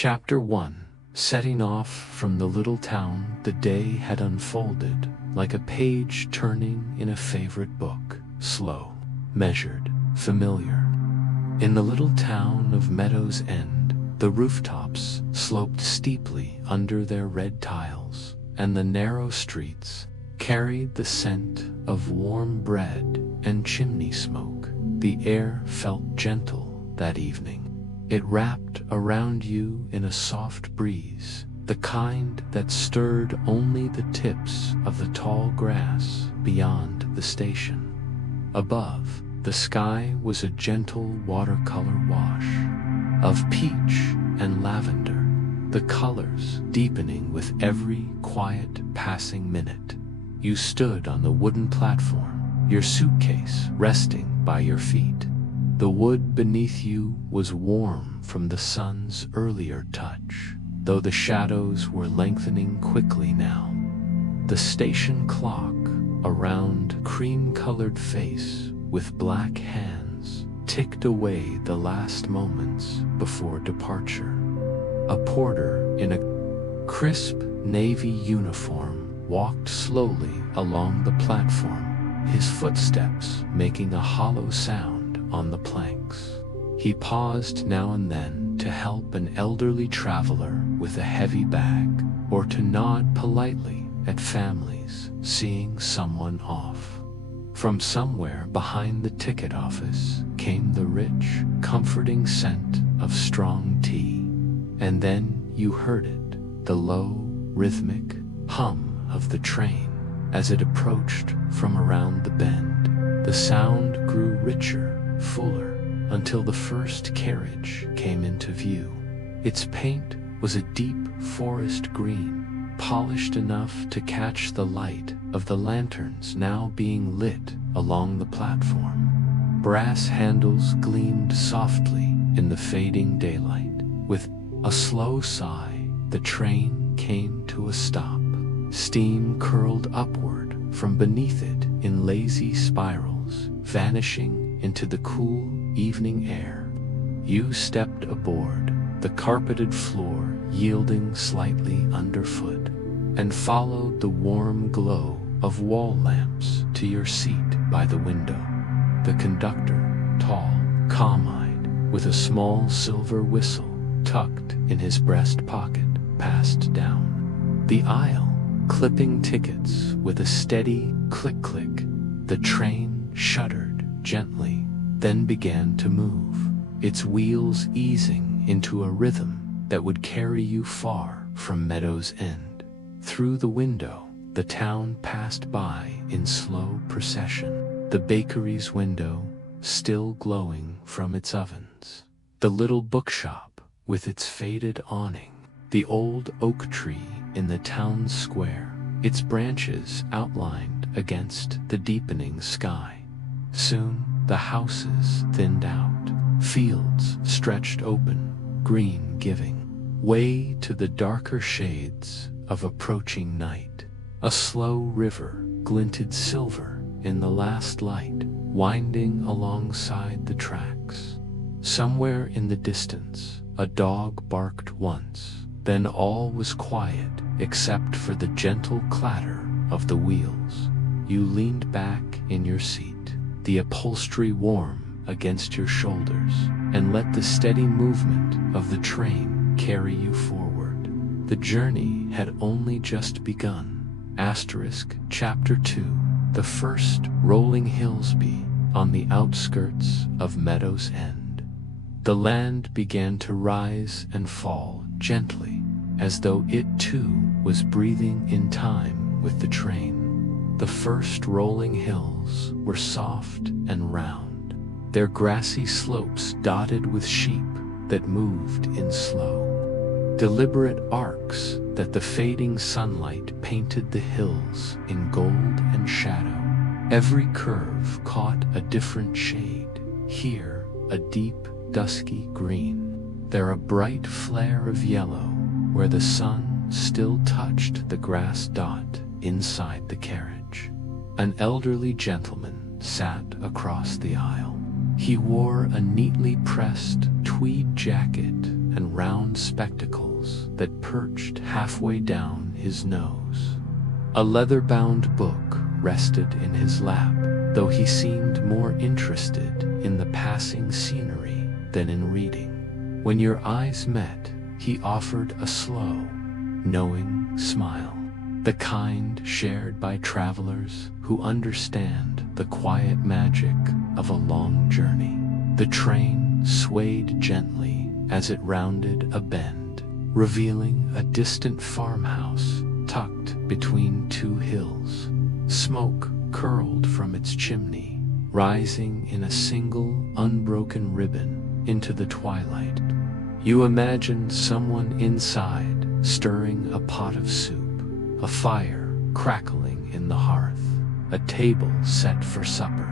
Chapter 1. Setting off from the little town, the day had unfolded like a page turning in a favorite book, slow, measured, familiar. In the little town of Meadows End, the rooftops sloped steeply under their red tiles, and the narrow streets carried the scent of warm bread and chimney smoke. The air felt gentle that evening. It wrapped around you in a soft breeze, the kind that stirred only the tips of the tall grass beyond the station. Above, the sky was a gentle watercolor wash of peach and lavender, the colors deepening with every quiet passing minute. You stood on the wooden platform, your suitcase resting by your feet. The wood beneath you was warm from the sun's earlier touch, though the shadows were lengthening quickly now. The station clock, a round cream-colored face with black hands, ticked away the last moments before departure. A porter in a crisp navy uniform walked slowly along the platform, his footsteps making a hollow sound on the planks. He paused now and then to help an elderly traveler with a heavy bag, or to nod politely at families seeing someone off. From somewhere behind the ticket office came the rich, comforting scent of strong tea. And then you heard it, the low, rhythmic hum of the train as it approached from around the bend. The sound grew richer, fuller, until the first carriage came into view. Its paint was a deep forest green, polished enough to catch the light of the lanterns now being lit along the platform. Brass handles gleamed softly in the fading daylight. With a slow sigh, the train came to a stop. Steam curled upward from beneath it in lazy spirals, vanishing into the cool evening air. You stepped aboard, the carpeted floor yielding slightly underfoot, and followed the warm glow of wall lamps to your seat by the window. The conductor, tall, calm-eyed, with a small silver whistle tucked in his breast pocket, passed down the aisle, clipping tickets with a steady click-click. The train shuddered gently, then began to move, its wheels easing into a rhythm that would carry you far from Meadows End. Through the window, the town passed by in slow procession, the bakery's window still glowing from its ovens, the little bookshop with its faded awning, the old oak tree in the town's square, its branches outlined against the deepening sky. Soon, the houses thinned out, fields stretched open, green giving way to the darker shades of approaching night. A slow river glinted silver in the last light, winding alongside the tracks. Somewhere in the distance, a dog barked once, then all was quiet except for the gentle clatter of the wheels. You leaned back in your seat, the upholstery warm against your shoulders, and let the steady movement of the train carry you forward. The journey had only just begun. Chapter 2. The first rolling hills be on the outskirts of Meadows End. The land began to rise and fall gently, as though it too was breathing in time with the train. The first rolling hills were soft and round, their grassy slopes dotted with sheep that moved in slow, deliberate arcs that the fading sunlight painted the hills in gold and shadow. Every curve caught a different shade, here a deep, dusky green, there a bright flare of yellow where the sun still touched the grass dot inside the carriage. An elderly gentleman sat across the aisle. He wore a neatly pressed tweed jacket and round spectacles that perched halfway down his nose. A leather-bound book rested in his lap, though he seemed more interested in the passing scenery than in reading. When your eyes met, he offered a slow, knowing smile, the kind shared by travelers who understand the quiet magic of a long journey. The train swayed gently as it rounded a bend, revealing a distant farmhouse tucked between two hills. Smoke curled from its chimney, rising in a single unbroken ribbon into the twilight. You imagined someone inside stirring a pot of soup, a fire crackling in the hearth, a table set for supper.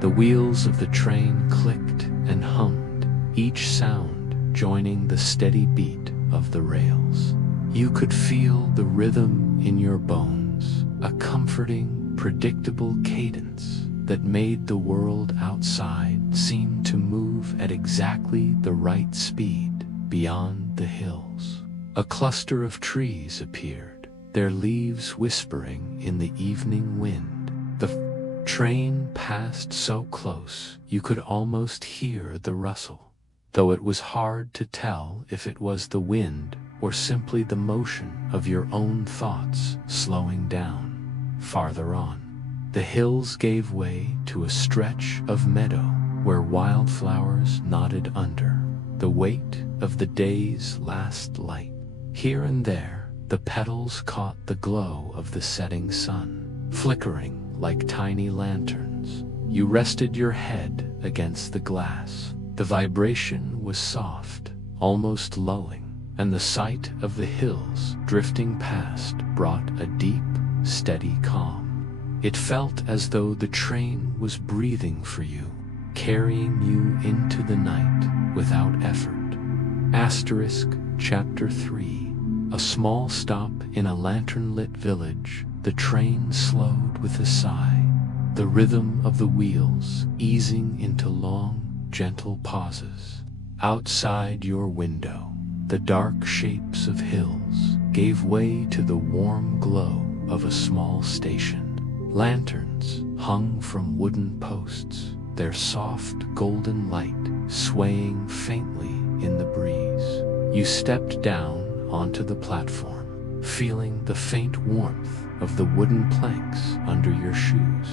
The wheels of the train clicked and hummed, each sound joining the steady beat of the rails. You could feel the rhythm in your bones, a comforting, predictable cadence that made the world outside seem to move at exactly the right speed beyond the hills. A cluster of trees appeared, their leaves whispering in the evening wind. The train passed so close you could almost hear the rustle, though it was hard to tell if it was the wind or simply the motion of your own thoughts slowing down. Farther on, the hills gave way to a stretch of meadow where wildflowers nodded under the weight of the day's last light. Here and there, the petals caught the glow of the setting sun, flickering like tiny lanterns. You rested your head against the glass. The vibration was soft, almost lulling, and the sight of the hills drifting past brought a deep, steady calm. It felt as though the train was breathing for you, carrying you into the night without effort. Chapter 3. A small stop in a lantern-lit village, the train slowed with a sigh, the rhythm of the wheels easing into long, gentle pauses. Outside your window, the dark shapes of hills gave way to the warm glow of a small station. Lanterns hung from wooden posts, their soft golden light swaying faintly in the breeze. You stepped down onto the platform, feeling the faint warmth of the wooden planks under your shoes.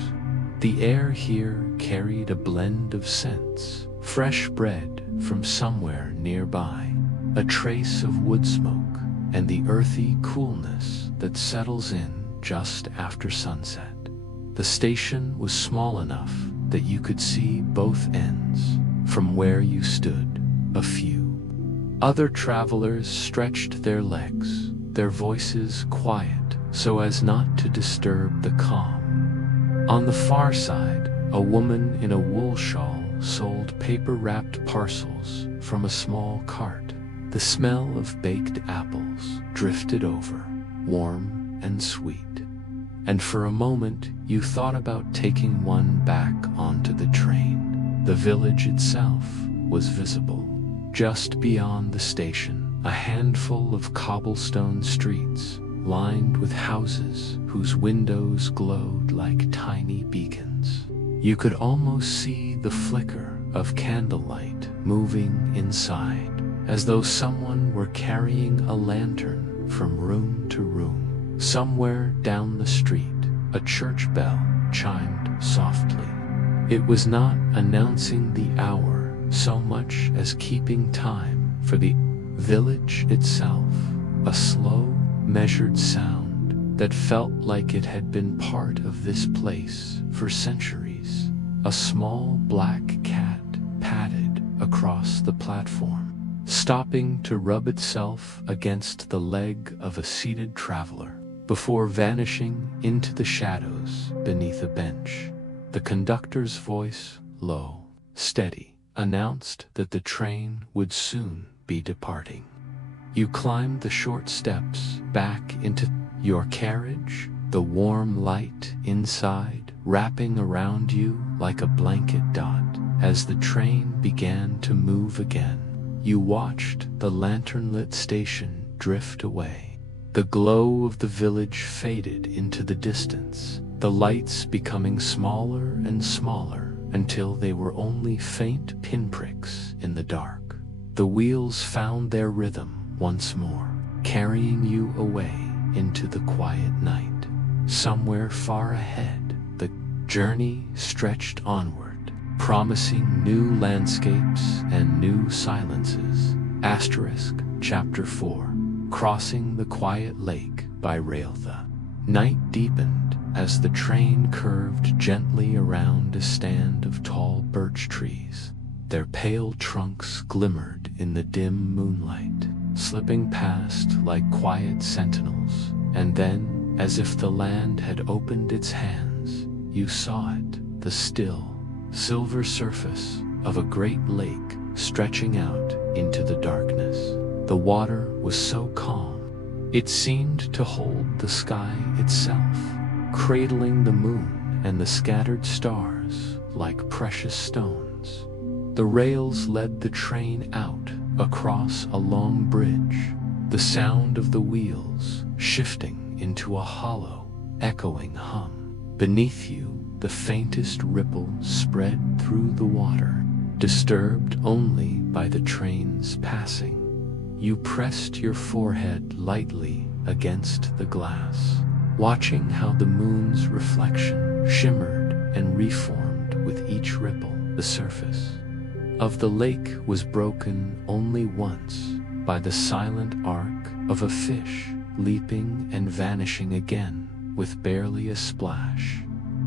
The air here carried a blend of scents, fresh bread from somewhere nearby, a trace of wood smoke, and the earthy coolness that settles in just after sunset. The station was small enough that you could see both ends from where you stood. A few other travelers stretched their legs, their voices quiet so as not to disturb the calm. On the far side, a woman in a wool shawl sold paper-wrapped parcels from a small cart. The smell of baked apples drifted over, warm and sweet. And for a moment, you thought about taking one back onto the train. The village itself was visible. Just beyond the station, a handful of cobblestone streets lined with houses whose windows glowed like tiny beacons. You could almost see the flicker of candlelight moving inside, as though someone were carrying a lantern from room to room. Somewhere down the street, a church bell chimed softly. It was not announcing the hour so much as keeping time for the village itself, a slow, measured sound that felt like it had been part of this place for centuries. A small black cat padded across the platform, stopping to rub itself against the leg of a seated traveler before vanishing into the shadows beneath a bench. The conductor's voice, low, steady, announced that the train would soon be departing. You climbed the short steps back into your carriage, the warm light inside wrapping around you like a blanket dot as the train began to move again. You watched the lantern-lit station drift away. The glow of the village faded into the distance, the lights becoming smaller and smaller until they were only faint pinpricks in the dark. The wheels found their rhythm once more, carrying you away into the quiet night. Somewhere far ahead, the journey stretched onward, promising new landscapes and new silences. Chapter 4. Crossing the quiet lake by rail. The night deepened as the train curved gently around a stand of tall birch trees. Their pale trunks glimmered in the dim moonlight, slipping past like quiet sentinels. And then, as if the land had opened its hands, you saw it, the still, silver surface of a great lake stretching out into the darkness. The water was so calm, it seemed to hold the sky itself, cradling the moon and the scattered stars like precious stones. The rails led the train out across a long bridge, the sound of the wheels shifting into a hollow, echoing hum. Beneath you, the faintest ripple spread through the water, disturbed only by the train's passing. You pressed your forehead lightly against the glass, watching how the moon's reflection shimmered and reformed with each ripple. The surface of the lake was broken only once by the silent arc of a fish leaping and vanishing again with barely a splash.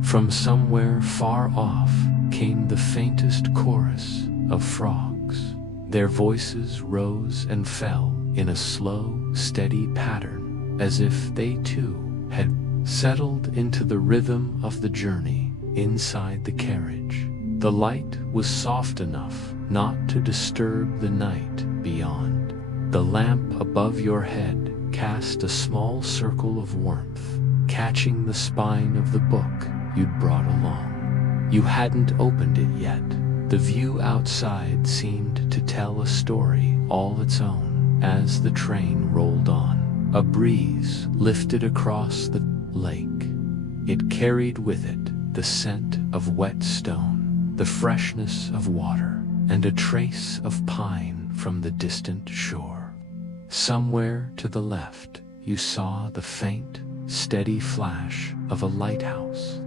From somewhere far off came the faintest chorus of frogs. Their voices rose and fell in a slow, steady pattern, as if they too had settled into the rhythm of the journey inside the carriage. The light was soft enough not to disturb the night beyond. The lamp above your head cast a small circle of warmth, catching the spine of the book you'd brought along. You hadn't opened it yet. The view outside seemed to tell a story all its own as the train rolled on. A breeze lifted across the lake. It carried with it the scent of wet stone, the freshness of water, and a trace of pine from the distant shore. Somewhere to the left, you saw the faint, steady flash of a lighthouse.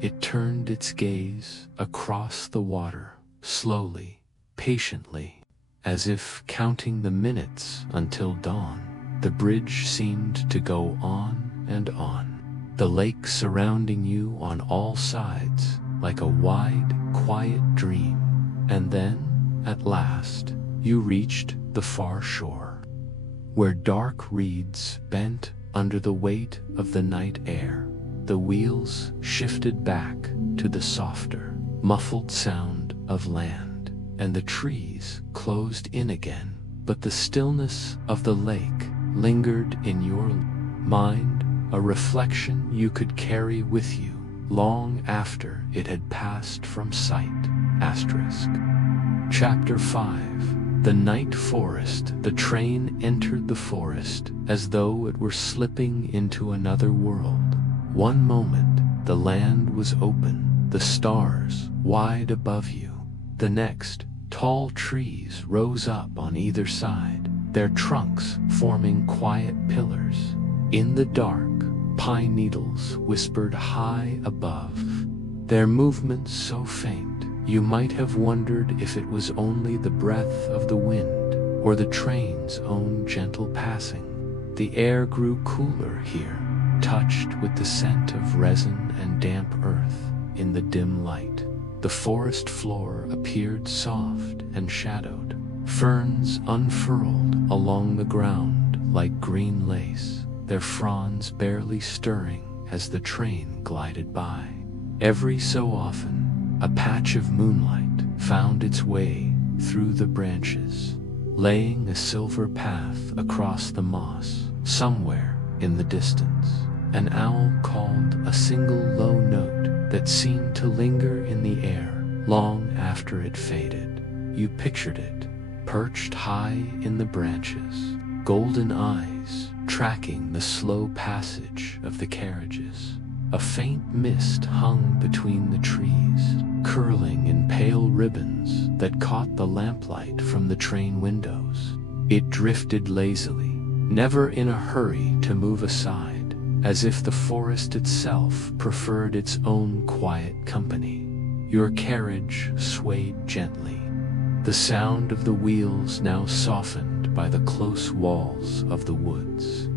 It turned its gaze across the water, slowly, patiently, as if counting the minutes until dawn. The bridge seemed to go on and on, the lake surrounding you on all sides like a wide, quiet dream. And then, at last, you reached the far shore, where dark reeds bent under the weight of the night air. The wheels shifted back to the softer, muffled sound of land, and the trees closed in again. But the stillness of the lake lingered in your mind, a reflection you could carry with you long after it had passed from sight. Chapter 5. The Night Forest. The train entered the forest as though it were slipping into another world. One moment, the land was open, the stars wide above you. The next, tall trees rose up on either side, their trunks forming quiet pillars. In the dark, pine needles whispered high above, their movements so faint you might have wondered if it was only the breath of the wind or the train's own gentle passing. The air grew cooler here, touched with the scent of resin and damp earth in the dim light. The forest floor appeared soft and shadowed. Ferns unfurled along the ground like green lace, their fronds barely stirring as the train glided by. Every so often, a patch of moonlight found its way through the branches, laying a silver path across the moss. Somewhere in the distance, an owl called a single low note that seemed to linger in the air long after it faded. You pictured it, perched high in the branches, golden eyes tracking the slow passage of the carriages. A faint mist hung between the trees, curling in pale ribbons that caught the lamplight from the train windows. It drifted lazily, never in a hurry to move aside, as if the forest itself preferred its own quiet company. Your carriage swayed gently, the sound of the wheels now softened by the close walls of the woods.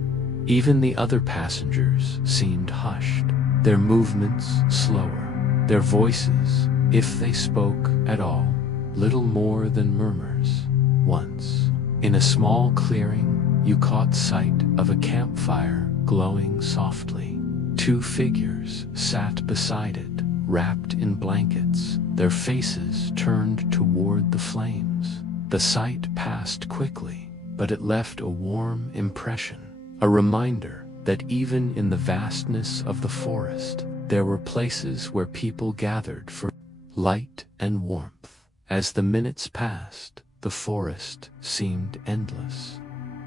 Even the other passengers seemed hushed, their movements slower, their voices, if they spoke at all, little more than murmurs. Once, in a small clearing, you caught sight of a campfire glowing softly. Two figures sat beside it, wrapped in blankets, their faces turned toward the flames. The sight passed quickly, but it left a warm impression, a reminder that even in the vastness of the forest, there were places where people gathered for light and warmth. As the minutes passed, the forest seemed endless.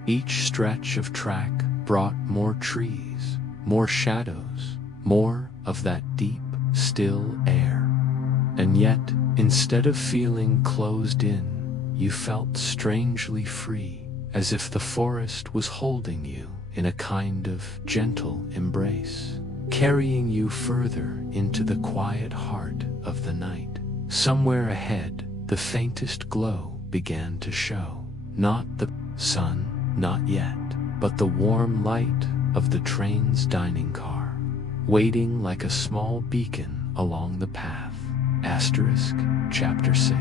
Each stretch of track brought more trees, more shadows, more of that deep, still air. And yet, instead of feeling closed in, you felt strangely free, as if the forest was holding you in a kind of gentle embrace, carrying you further into the quiet heart of the night. Somewhere ahead, the faintest glow began to show. Not the sun, not yet, but the warm light of the train's dining car, waiting like a small beacon along the path. Asterisk, Chapter 6.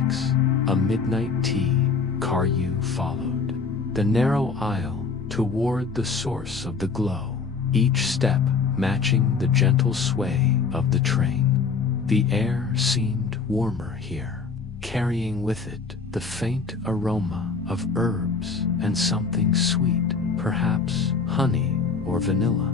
A midnight tea car you followed the narrow aisle toward the source of the glow, each step matching the gentle sway of the train. The air seemed warmer here, carrying with it the faint aroma of herbs and something sweet, perhaps honey or vanilla.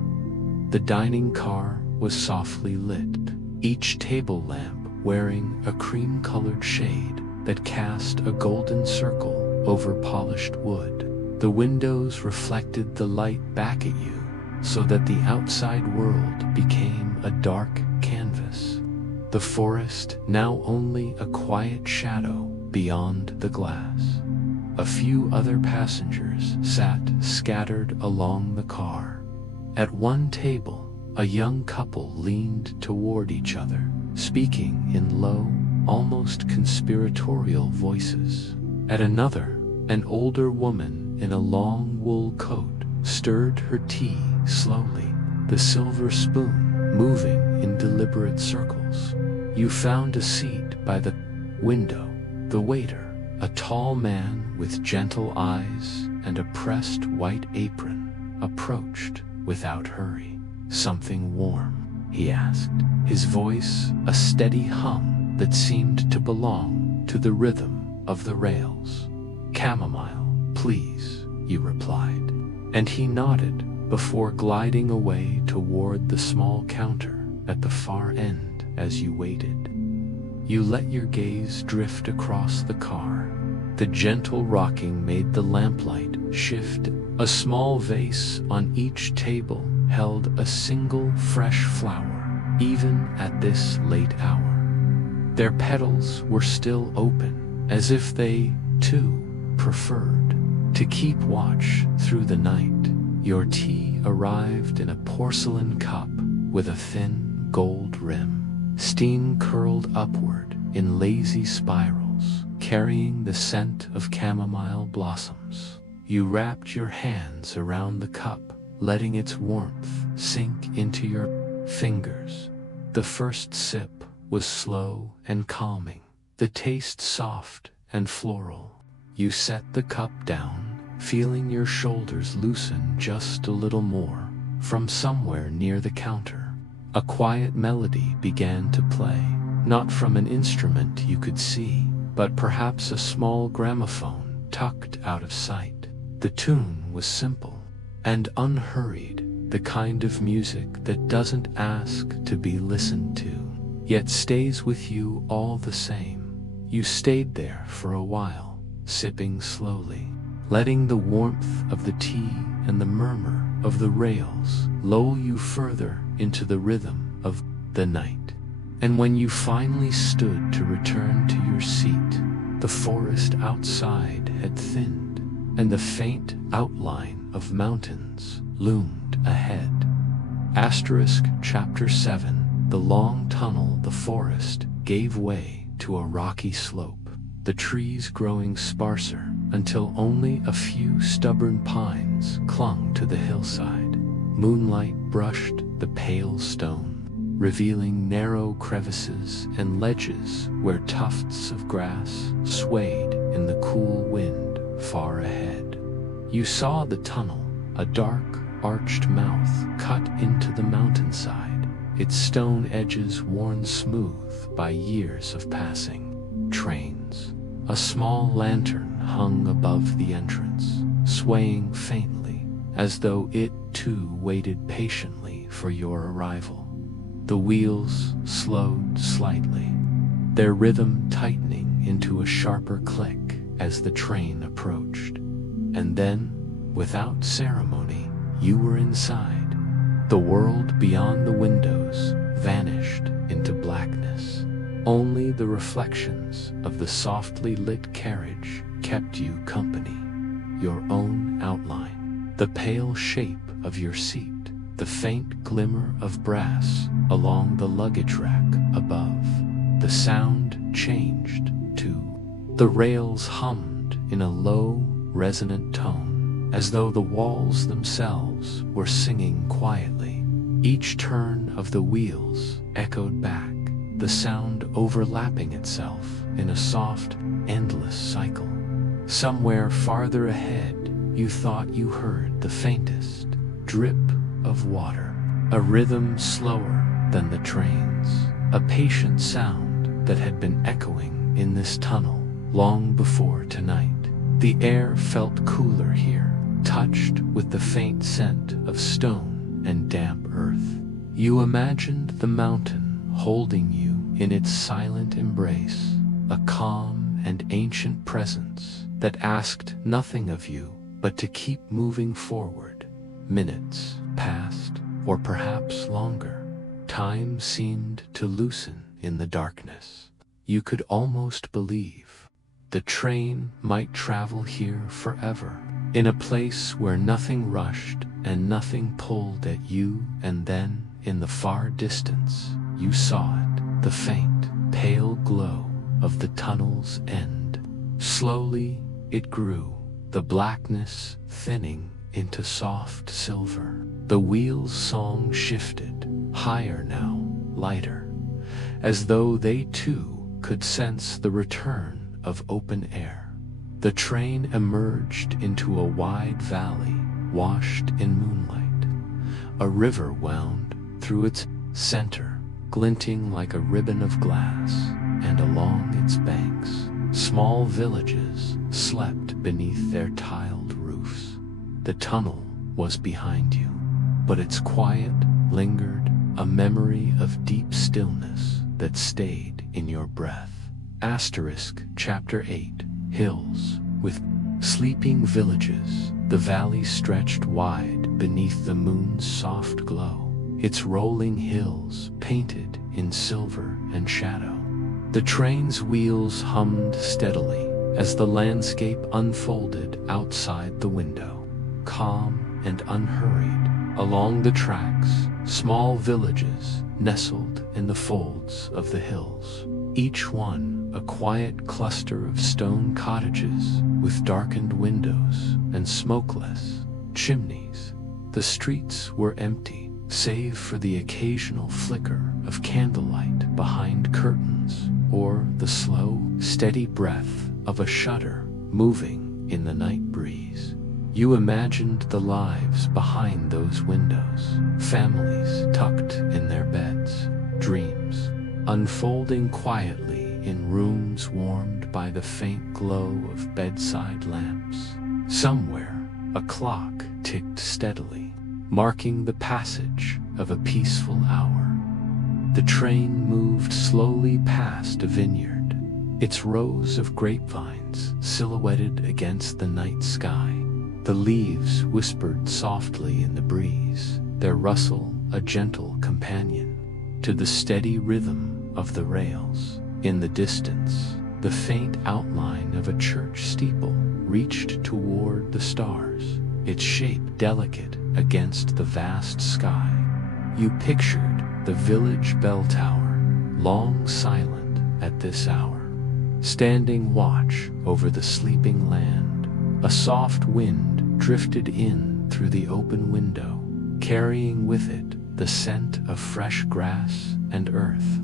The dining car was softly lit, each table lamp wearing a cream-colored shade that cast a golden circle over polished wood. The windows reflected the light back at you, so that the outside world became a dark canvas. The forest now only a quiet shadow beyond the glass. A few other passengers sat scattered along the car. At one table, a young couple leaned toward each other, speaking in low, almost conspiratorial voices. At another, an older woman in a long wool coat stirred her tea slowly, the silver spoon moving in deliberate circles. You found a seat by the window. The waiter, a tall man with gentle eyes and a pressed white apron, approached without hurry. "Something warm?" he asked, his voice a steady hum that seemed to belong to the rhythm of the rails. "Chamomile, please," you replied, and he nodded before gliding away toward the small counter at the far end. As you waited, you let your gaze drift across the car. The gentle rocking made the lamplight shift. A small vase on each table held a single fresh flower, even at this late hour. Their petals were still open, as if they, too, preferred to keep watch through the night. Your tea arrived in a porcelain cup with a thin gold rim. Steam curled upward in lazy spirals, carrying the scent of chamomile blossoms. You wrapped your hands around the cup, letting its warmth sink into your fingers. The first sip was slow and calming, the taste soft and floral. You set the cup down, feeling your shoulders loosen just a little more. From somewhere near the counter, a quiet melody began to play, not from an instrument you could see, but perhaps a small gramophone tucked out of sight. The tune was simple and unhurried, the kind of music that doesn't ask to be listened to, yet stays with you all the same. You stayed there for a while, sipping slowly, letting the warmth of the tea and the murmur of the rails lull you further into the rhythm of the night. And when you finally stood to return to your seat, the forest outside had thinned, and the faint outline of mountains loomed ahead. Chapter 7. The long tunnel. The forest gave way to a rocky slope, the trees growing sparser until only a few stubborn pines clung to the hillside. Moonlight brushed the pale stone, revealing narrow crevices and ledges where tufts of grass swayed in the cool wind far ahead. You saw the tunnel, a dark, arched mouth cut into the mountainside, its stone edges worn smooth by years of passing trains. A small lantern hung above the entrance, swaying faintly, as though it too waited patiently for your arrival. The wheels slowed slightly, their rhythm tightening into a sharper click as the train approached. And then, without ceremony, you were inside. The world beyond the windows vanished into blackness. Only the reflections of the softly lit carriage kept you company. Your own outline, the pale shape of your seat, the faint glimmer of brass along the luggage rack above. The sound changed, too. The rails hummed in a low, resonant tone, as though the walls themselves were singing quietly. Each turn of the wheels echoed back, the sound overlapping itself in a soft, endless cycle. Somewhere farther ahead, you thought you heard the faintest drip of water, a rhythm slower than the trains, a patient sound that had been echoing in this tunnel long before tonight. The air felt cooler here, touched with the faint scent of stone and damp earth. You imagined the mountain holding you in its silent embrace, a calm and ancient presence that asked nothing of you but to keep moving forward. Minutes passed, or perhaps longer. Time seemed to loosen in the darkness. You could almost believe the train might travel here forever, in a place where nothing rushed and nothing pulled at you. And then, in the far distance, you saw it, the faint, pale glow of the tunnel's end. Slowly it grew, the blackness thinning into soft silver. The wheels' song shifted, higher now, lighter, as though they too could sense the return of open air. The train emerged into a wide valley, washed in moonlight. A river wound through its center, glinting like a ribbon of glass, and along its banks, small villages slept beneath their tiled roofs. The tunnel was behind you, but its quiet lingered, a memory of deep stillness that stayed in your breath. Chapter 8. Hills. With sleeping villages, the valley stretched wide beneath the moon's soft glow, its rolling hills painted in silver and shadow. The train's wheels hummed steadily as the landscape unfolded outside the window. Calm and unhurried, along the tracks, small villages nestled in the folds of the hills, each one a quiet cluster of stone cottages with darkened windows and smokeless chimneys. The streets were empty, save for the occasional flicker of candlelight behind curtains, or the slow, steady breath of a shutter moving in the night breeze. You imagined the lives behind those windows, families tucked in their beds, dreams unfolding quietly in rooms warmed by the faint glow of bedside lamps. Somewhere, a clock ticked steadily, marking the passage of a peaceful hour. The train moved slowly past a vineyard, its rows of grapevines lights silhouetted against the night sky. The leaves whispered softly in the breeze, their rustle a gentle companion to the steady rhythm of the rails. In the distance, the faint outline of a church steeple reached toward the stars, its shape delicate against the vast sky. You pictured the village bell tower, long silent at this hour, standing watch over the sleeping land. A soft wind drifted in through the open window, carrying with it the scent of fresh grass and earth.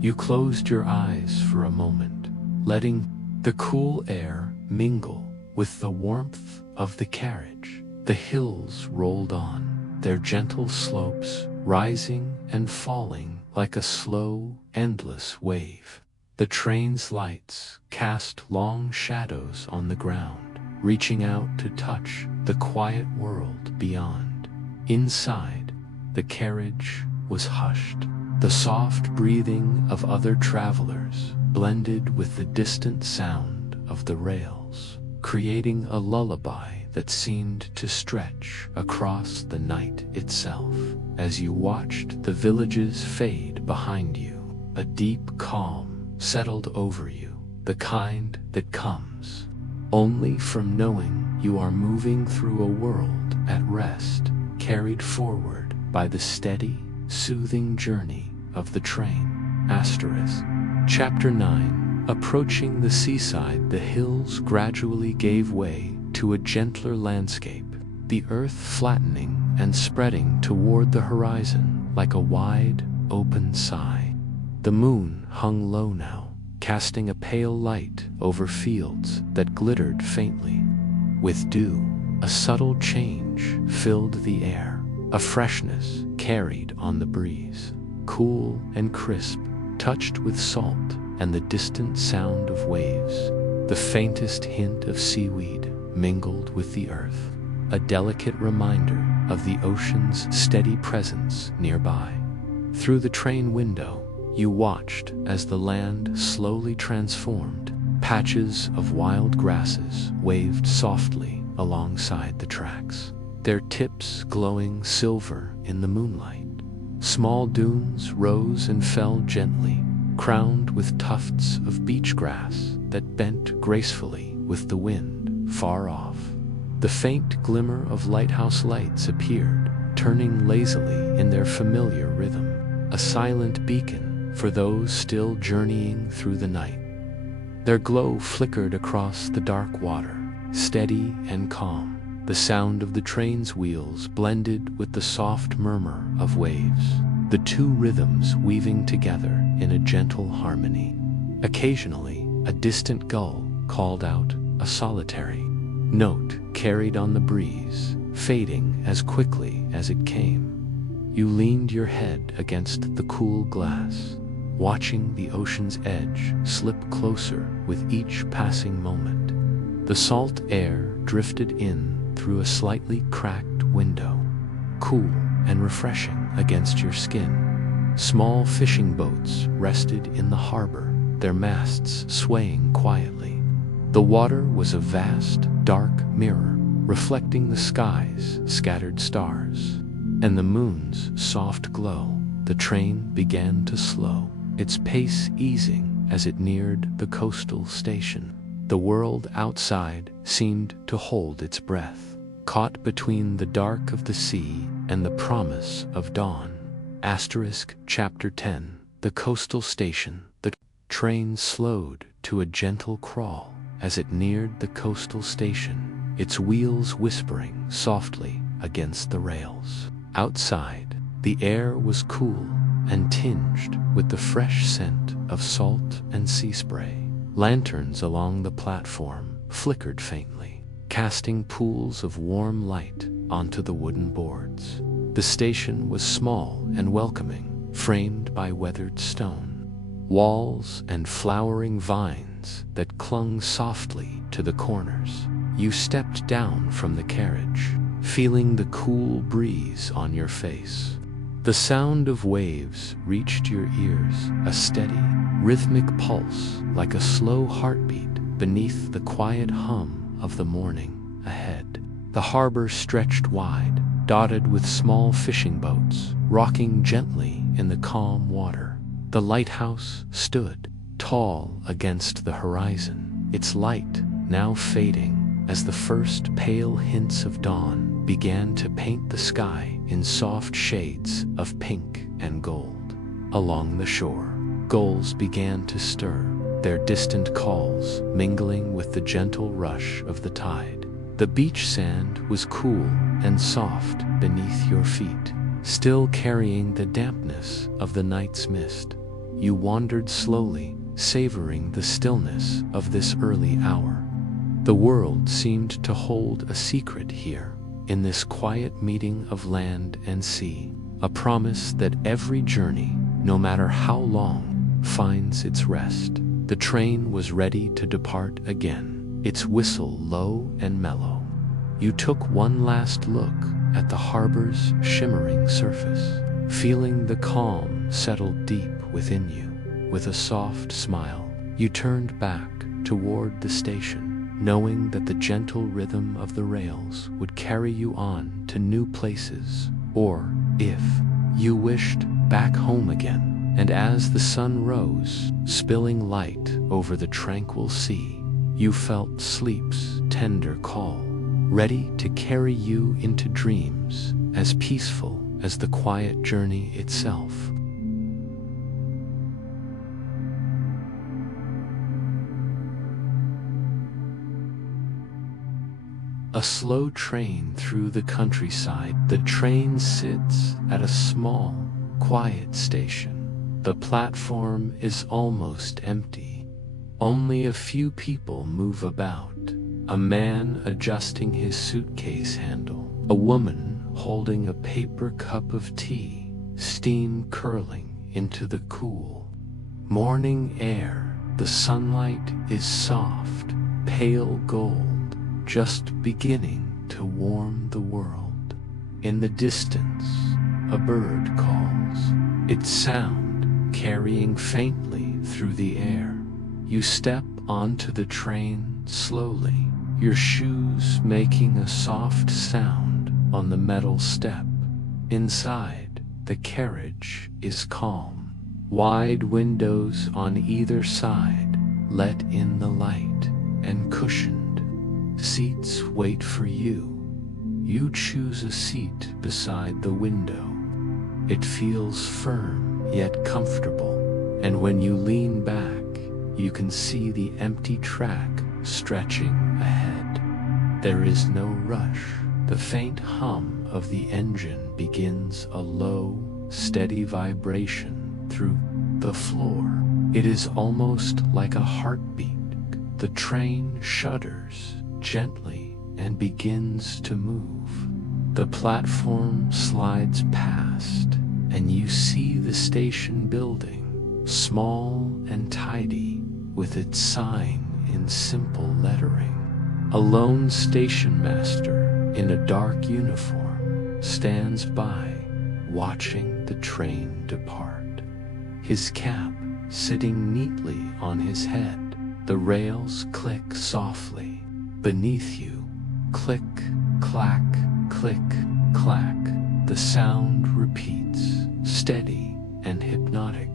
You closed your eyes for a moment, letting the cool air mingle with the warmth of the carriage. The hills rolled on, their gentle slopes rising and falling like a slow, endless wave. The train's lights cast long shadows on the ground, reaching out to touch the quiet world beyond. Inside, the carriage was hushed. The soft breathing of other travelers blended with the distant sound of the rails, creating a lullaby that seemed to stretch across the night itself. As you watched the villages fade behind you, a deep calm settled over you, the kind that comes only from knowing you are moving through a world at rest, carried forward by the steady, soothing journey of the train. Asterisk. Chapter 9. Approaching the seaside, the hills gradually gave way to a gentler landscape, the earth flattening and spreading toward the horizon like a wide, open sigh. The moon hung low now, casting a pale light over fields that glittered faintly. With dew, a subtle change filled the air, a freshness carried on the breeze, cool and crisp, touched with salt and the distant sound of waves. The faintest hint of seaweed mingled with the earth, a delicate reminder of the ocean's steady presence nearby. Through the train window, you watched as the land slowly transformed. Patches of wild grasses waved softly alongside the tracks, their tips glowing silver in the moonlight. Small dunes rose and fell gently, crowned with tufts of beach grass that bent gracefully with the wind far off. The faint glimmer of lighthouse lights appeared, turning lazily in their familiar rhythm, a silent beacon for those still journeying through the night. Their glow flickered across the dark water, steady and calm. The sound of the train's wheels blended with the soft murmur of waves, the two rhythms weaving together in a gentle harmony. Occasionally, a distant gull called out a solitary note carried on the breeze, fading as quickly as it came. You leaned your head against the cool glass, watching the ocean's edge slip closer with each passing moment. The salt air drifted in through a slightly cracked window, cool and refreshing against your skin. Small fishing boats rested in the harbor, their masts swaying quietly. The water was a vast, dark mirror, reflecting the sky's scattered stars and the moon's soft glow. The train began to slow, its pace easing as it neared the coastal station. The world outside seemed to hold its breath, caught between the dark of the sea and the promise of dawn. Asterisk. Chapter 10. The coastal station. The train slowed to a gentle crawl as it neared the coastal station, its wheels whispering softly against the rails. Outside, the air was cool and tinged with the fresh scent of salt and sea spray. Lanterns along the platform flickered faintly, casting pools of warm light onto the wooden boards. The station was small and welcoming, framed by weathered stone, walls and flowering vines that clung softly to the corners. You stepped down from the carriage, feeling the cool breeze on your face. The sound of waves reached your ears, a steady, rhythmic pulse like a slow heartbeat beneath the quiet hum of the morning ahead. The harbor stretched wide, dotted with small fishing boats, rocking gently in the calm water. The lighthouse stood, tall against the horizon, its light now fading as the first pale hints of dawn began to paint the sky in soft shades of pink and gold. Along the shore, gulls began to stir, their distant calls mingling with the gentle rush of the tide. The beach sand was cool and soft beneath your feet, still carrying the dampness of the night's mist. You wandered slowly, savoring the stillness of this early hour. The world seemed to hold a secret here, in this quiet meeting of land and sea, a promise that every journey, no matter how long, finds its rest. The train was ready to depart again, its whistle low and mellow. You took one last look at the harbor's shimmering surface, feeling the calm settle deep within you. With a soft smile, you turned back toward the station, knowing that the gentle rhythm of the rails would carry you on to new places, or, if you wished, back home again. And as the sun rose, spilling light over the tranquil sea, you felt sleep's tender call, ready to carry you into dreams as peaceful as the quiet journey itself. A slow train through the countryside. The train sits at a small, quiet station. The platform is almost empty. Only a few people move about. A man adjusting his suitcase handle. A woman holding a paper cup of tea, steam curling into the cool morning air. The sunlight is soft, pale gold, just beginning to warm the world. In the distance, a bird calls, its sound carrying faintly through the air. You step onto the train slowly, your shoes making a soft sound on the metal step. Inside, the carriage is calm. Wide windows on either side let in the light, and cushioned seats wait for you. You choose a seat beside the window. It feels firm yet comfortable, and when you lean back, you can see the empty track stretching ahead. There is no rush. The faint hum of the engine begins a low, steady vibration through the floor. It is almost like a heartbeat. The train shudders gently and begins to move. The platform slides past, and you see the station building, small and tidy, with its sign in simple lettering. A lone station master in a dark uniform stands by, watching the train depart. His cap sitting neatly on his head, the rails click softly. Beneath you, click, clack, click, clack. The sound repeats, steady and hypnotic,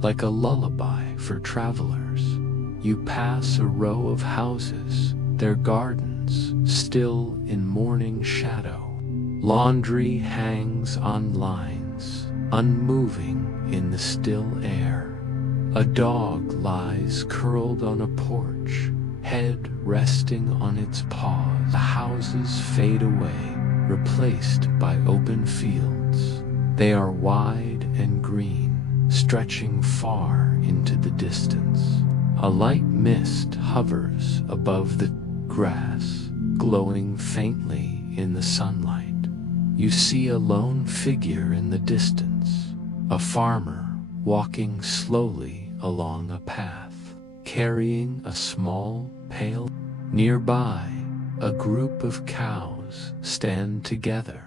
like a lullaby for travelers. You pass a row of houses, their gardens still in morning shadow. Laundry hangs on lines, unmoving in the still air. A dog lies curled on a porch, head resting on its paws. The houses fade away, replaced by open fields. They are wide and green, stretching far into the distance. A light mist hovers above the grass, glowing faintly in the sunlight. You see a lone figure in the distance, a farmer walking slowly along a path, carrying a small pail. Nearby, a group of cows stand together,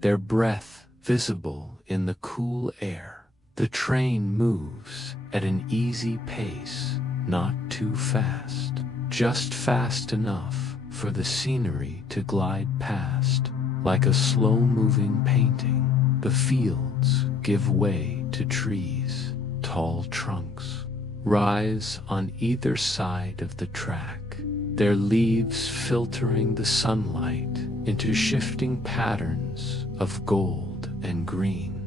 their breath visible in the cool air. The train moves at an easy pace, not too fast, just fast enough for the scenery to glide past. Like a slow-moving painting, the fields give way to trees. Tall trunks rise on either side of the track, their leaves filtering the sunlight into shifting patterns of gold and green.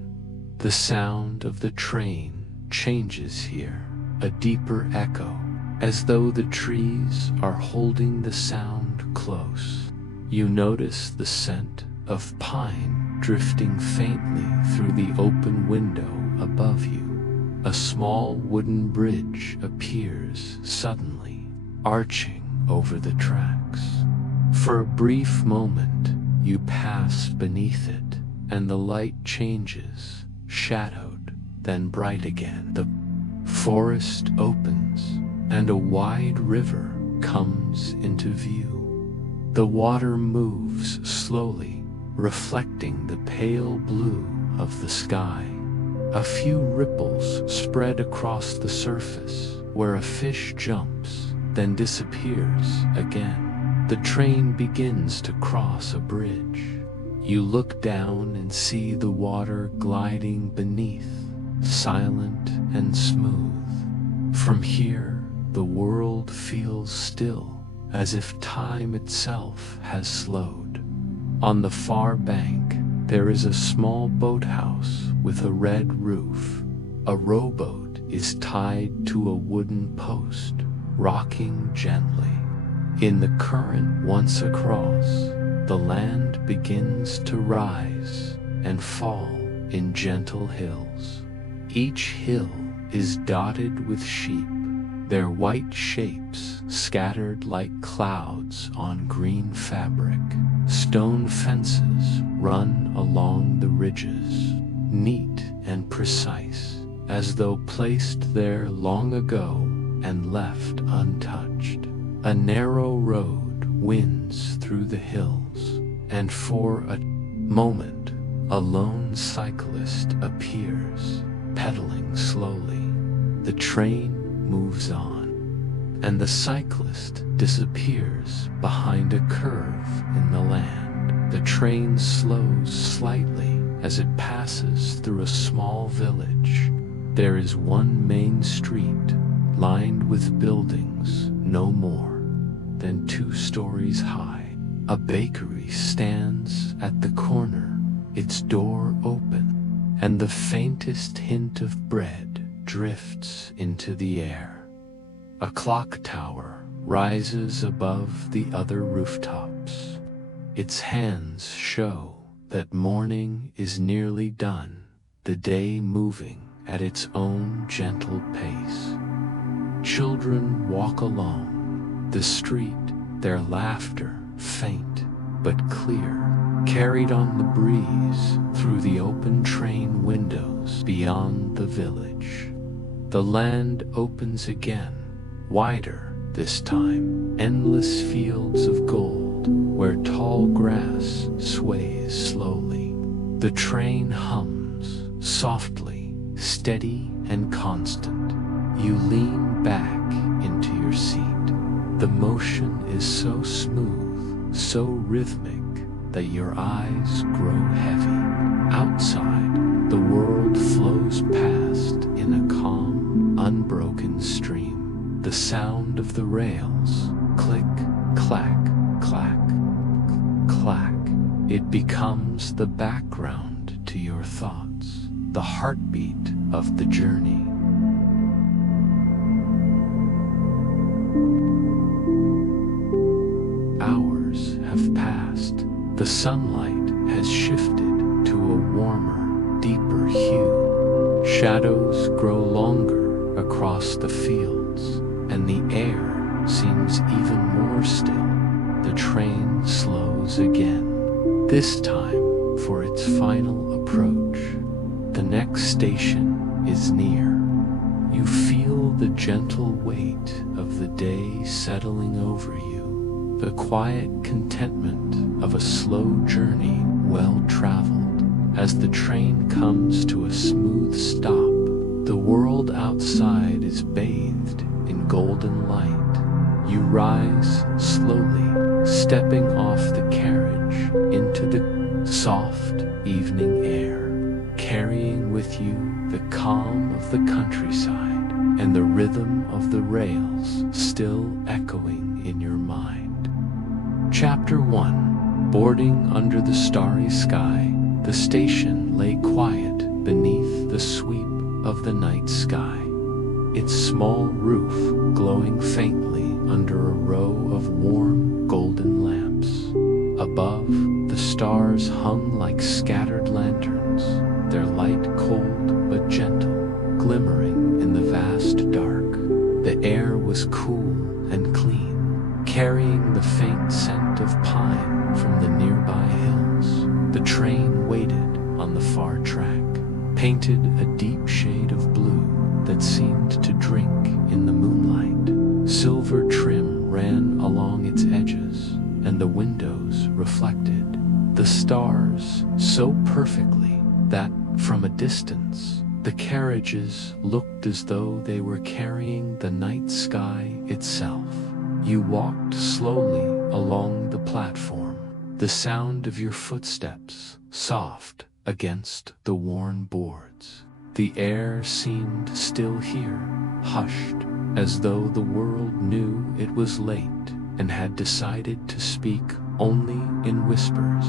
The sound of the train changes here, a deeper echo, as though the trees are holding the sound close. You notice the scent of pine drifting faintly through the open window above you. A small wooden bridge appears suddenly, arching over the tracks. For a brief moment, you pass beneath it, and the light changes, shadowed, then bright again. The forest opens, and a wide river comes into view. The water moves slowly, reflecting the pale blue of the sky. A few ripples spread across the surface, where a fish jumps, then disappears again. The train begins to cross a bridge. You look down and see the water gliding beneath, silent and smooth. From here, the world feels still, as if time itself has slowed. On the far bank, there is a small boathouse with a red roof. A rowboat is tied to a wooden post, rocking gently. In the current once across, the land begins to rise and fall in gentle hills. Each hill is dotted with sheep, their white shapes scattered like clouds on green fabric. Stone fences run along the ridges, neat and precise, as though placed there long ago and left untouched. A narrow road winds through the hills, and for a moment, a lone cyclist appears, pedaling slowly. The train moves on, and the cyclist disappears behind a curve in the land. The train slows slightly as it passes through a small village. There is one main street, lined with buildings no more than 2 stories high. A bakery stands at the corner, its door open, and the faintest hint of bread drifts into the air. A clock tower rises above the other rooftops. Its hands show that morning is nearly done, the day moving at its own gentle pace. Children walk along the street, their laughter faint but clear, carried on the breeze through the open train windows beyond the village. The land opens again, wider this time, endless fields of gold where tall grass sways slowly. The train hums softly, steady and constant. You lean back into your seat. The motion is so smooth, so rhythmic, that your eyes grow heavy. Outside, the world flows past in a calm, unbroken stream. The sound of the rails, click, clack, clack, clack. It becomes the background to your thoughts, the heartbeat of the journey. Hours have passed. The sunlight has shifted to a warmer, deeper hue. Shadows grow longer across the fields, and the air seems even more still. The train slows again, this time for its final approach. The next station is near. You feel the gentle weight of the day settling over you, the quiet contentment of a slow journey well traveled. As the train comes to a smooth stop, the world outside is bathed in golden light. You You rise slowly, stepping off the carriage into the soft evening air, carrying with you the calm of the countryside and the rhythm of the rails still echoing in your mind. Chapter 1. Boarding under the starry sky, the station lay quiet beneath the sweep of the night sky, its small roof glowing faintly under a row of warm golden lamps. Above, the stars hung like scattered lanterns, their light cold but gentle, glimmering in the vast dark. The air was cool and clean, carrying the faint scent of pine from the nearby hills. The train waited on the far track, painted a deep shade of blue that seemed to drink in the moonlight. Silver trim ran along its edges, and the windows reflected the stars so perfectly that, from a distance, the carriages looked as though they were carrying the night sky itself. You walked slowly along the platform, the sound of your footsteps soft against the worn boards. The air seemed still here, hushed, as though the world knew it was late and had decided to speak only in whispers.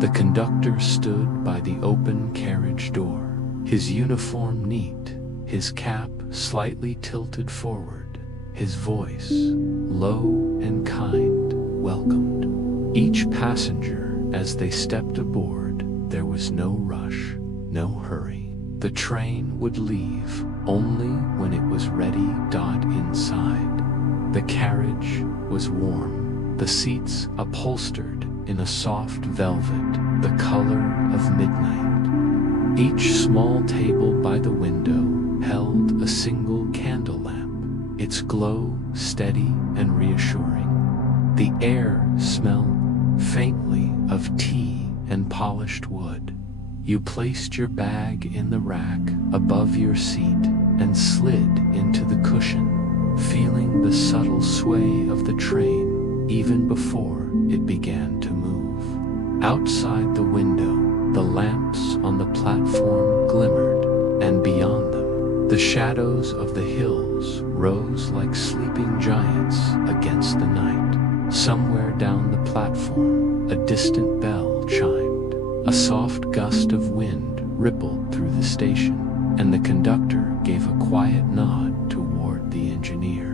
The conductor stood by the open carriage door, his uniform neat, his cap slightly tilted forward, his voice, low and kind, welcomed each passenger as they stepped aboard. There was no rush, no hurry. The train would leave only when it was ready. Inside, the carriage was warm, the seats upholstered in a soft velvet, the color of midnight. Each small table by the window held a single candle lamp, its glow steady and reassuring. The air smelled faintly of tea and polished wood. You placed your bag in the rack above your seat and slid into the cushion, feeling the subtle sway of the train even before it began to move. Outside the window, the lamps on the platform glimmered, and beyond them, the shadows of the hills rose like sleeping giants against the night. Somewhere down the platform, a distant bell chimed. A soft gust of wind rippled through the station, and the conductor gave a quiet nod toward the engineer.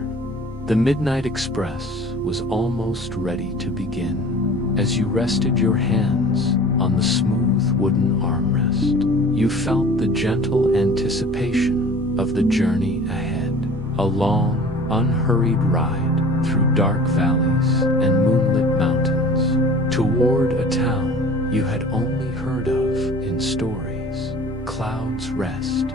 The midnight express was almost ready to begin. As you rested your hands on the smooth wooden armrest, you felt the gentle anticipation of the journey ahead, a long, unhurried ride through dark valleys and moonlit mountains, toward a town you had only heard of in stories. Cloud's Rest.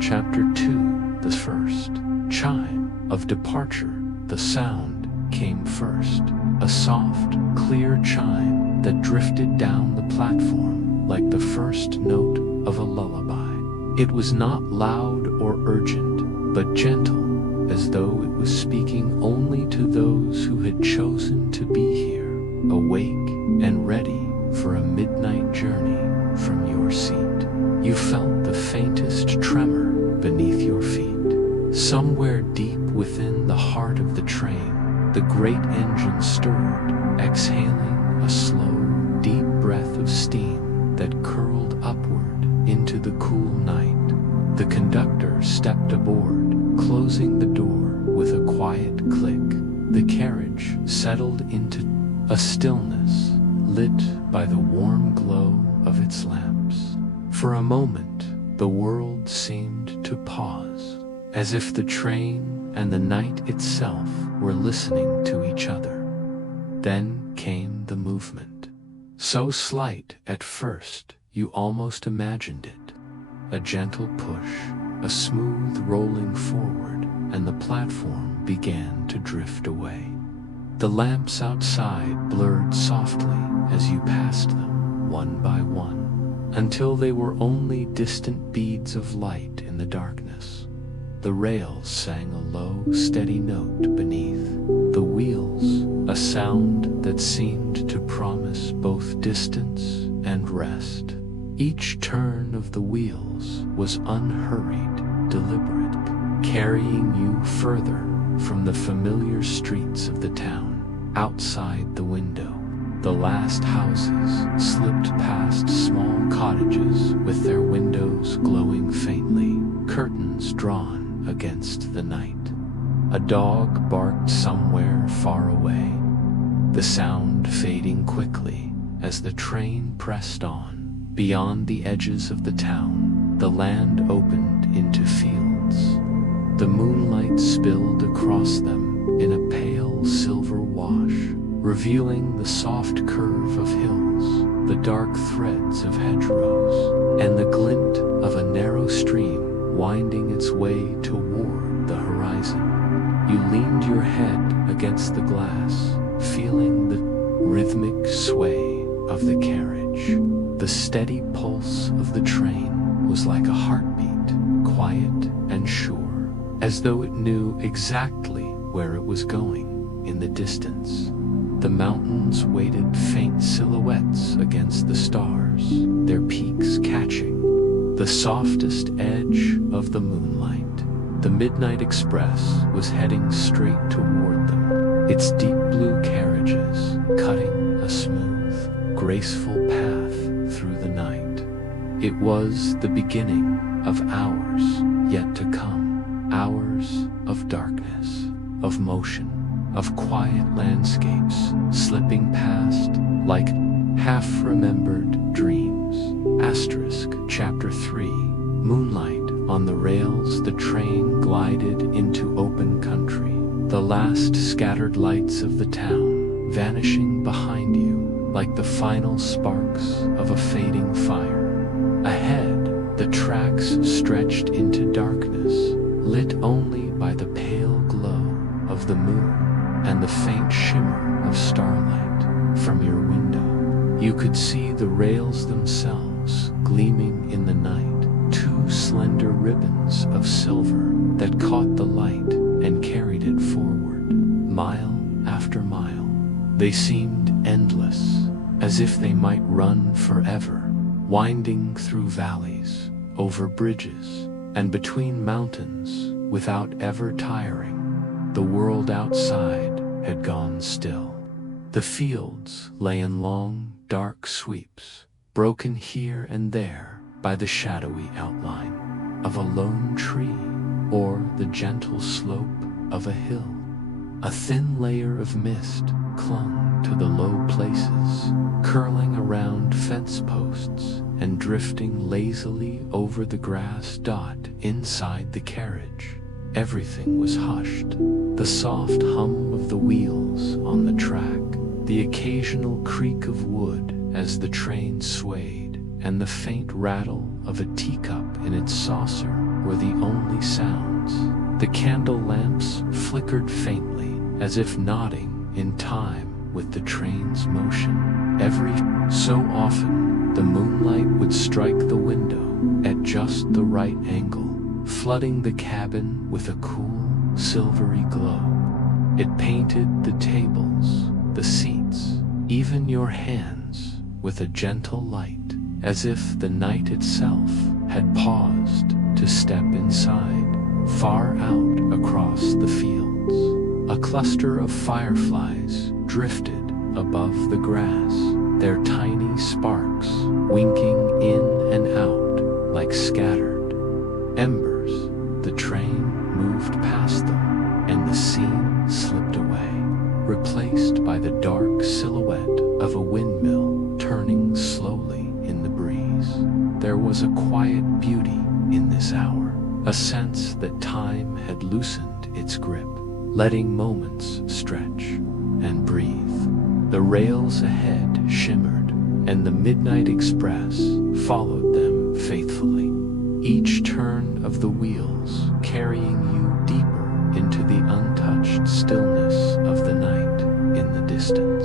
Chapter 2. The first chime of departure. The sound came first. A soft, clear chime that drifted down the platform like the first note of a lullaby. It was not loud or urgent, but gentle, as though it was speaking only to those who had chosen to be here, awake and ready for a midnight journey from your seat. You felt the faintest tremor beneath your feet. Somewhere deep within the heart of the train, the great engine stirred, exhaling a slow, deep breath of steam that curled upward into the cool night. The conductor stepped aboard, closing the door with a quiet click. The carriage settled into a stillness, lit by the warm glow of its lamps. For a moment, the world seemed to pause, as if the train and the night itself were listening to each other. Then came the movement. So slight at first, you almost imagined it. A gentle push, a smooth rolling forward, and the platform began to drift away. The lamps outside blurred softly as you passed them, one by one, until they were only distant beads of light in the darkness. The rails sang a low, steady note beneath the wheels, a sound that seemed to promise both distance and rest. Each turn of the wheels was unhurried, deliberate, carrying you further from the familiar streets of the town. Outside the window, the last houses slipped past small cottages with their windows glowing faintly, curtains drawn against the night. A dog barked somewhere far away, the sound fading quickly as the train pressed on. Beyond the edges of the town, the land opened into fields. The moonlight spilled across them in a pale silver wash, revealing the soft curve of hills, the dark threads of hedgerows, and the glint of a narrow stream winding its way toward the horizon. You leaned your head against the glass, feeling the rhythmic sway of the carriage. The steady pulse of the train was like a heartbeat, quiet and sure, as though it knew exactly where it was going. In the distance, the mountains waited faint silhouettes against the stars, their peaks catching the softest edge of the moonlight. The Midnight Express was heading straight toward them, its deep blue carriages cutting a smooth, graceful path through the night. It was the beginning of hours yet to come, hours of darkness, of motion, of quiet landscapes slipping past like half-remembered dreams. Chapter 3. Moonlight on the rails, the train glided into open country, the last scattered lights of the town vanishing behind you like the final sparks of a fading fire. Ahead, the tracks stretched into darkness, lit only by the pale glow of the moon and the faint shimmer of starlight from your window. You could see the rails themselves gleaming in the night, two slender ribbons of silver that caught the light and carried it forward, mile after mile. They seemed endless, as if they might run forever, winding through valleys, over bridges, and between mountains without ever tiring. The world outside had gone still. The fields lay in long, dark sweeps, broken here and there by the shadowy outline of a lone tree or the gentle slope of a hill. A thin layer of mist clung to the low places, curling around fence posts and drifting lazily over the grass dot inside the carriage. Everything was hushed. The soft hum of the wheels on the track, the occasional creak of wood as the train swayed, and the faint rattle of a teacup in its saucer were the only sounds. The candle lamps flickered faintly, as if nodding in time with the train's motion. Every so often, the moonlight would strike the window at just the right angle, flooding the cabin with a cool, silvery glow. It painted the tables, the seats, even your hands with a gentle light, as if the night itself had paused to step inside, far out across the fields. A cluster of fireflies drifted above the grass, their tiny sparks winking in and out like scattered embers. The train moved past them, and the scene slipped away, replaced by the dark silhouette of a windmill turning slowly in the breeze. There was a quiet beauty in this hour, a sense that time had loosened its grip, letting moments stretch and breathe. The rails ahead shimmered, and the Midnight Express followed them faithfully, each turn of the wheels carrying you deeper into the untouched stillness of the night. In the distance,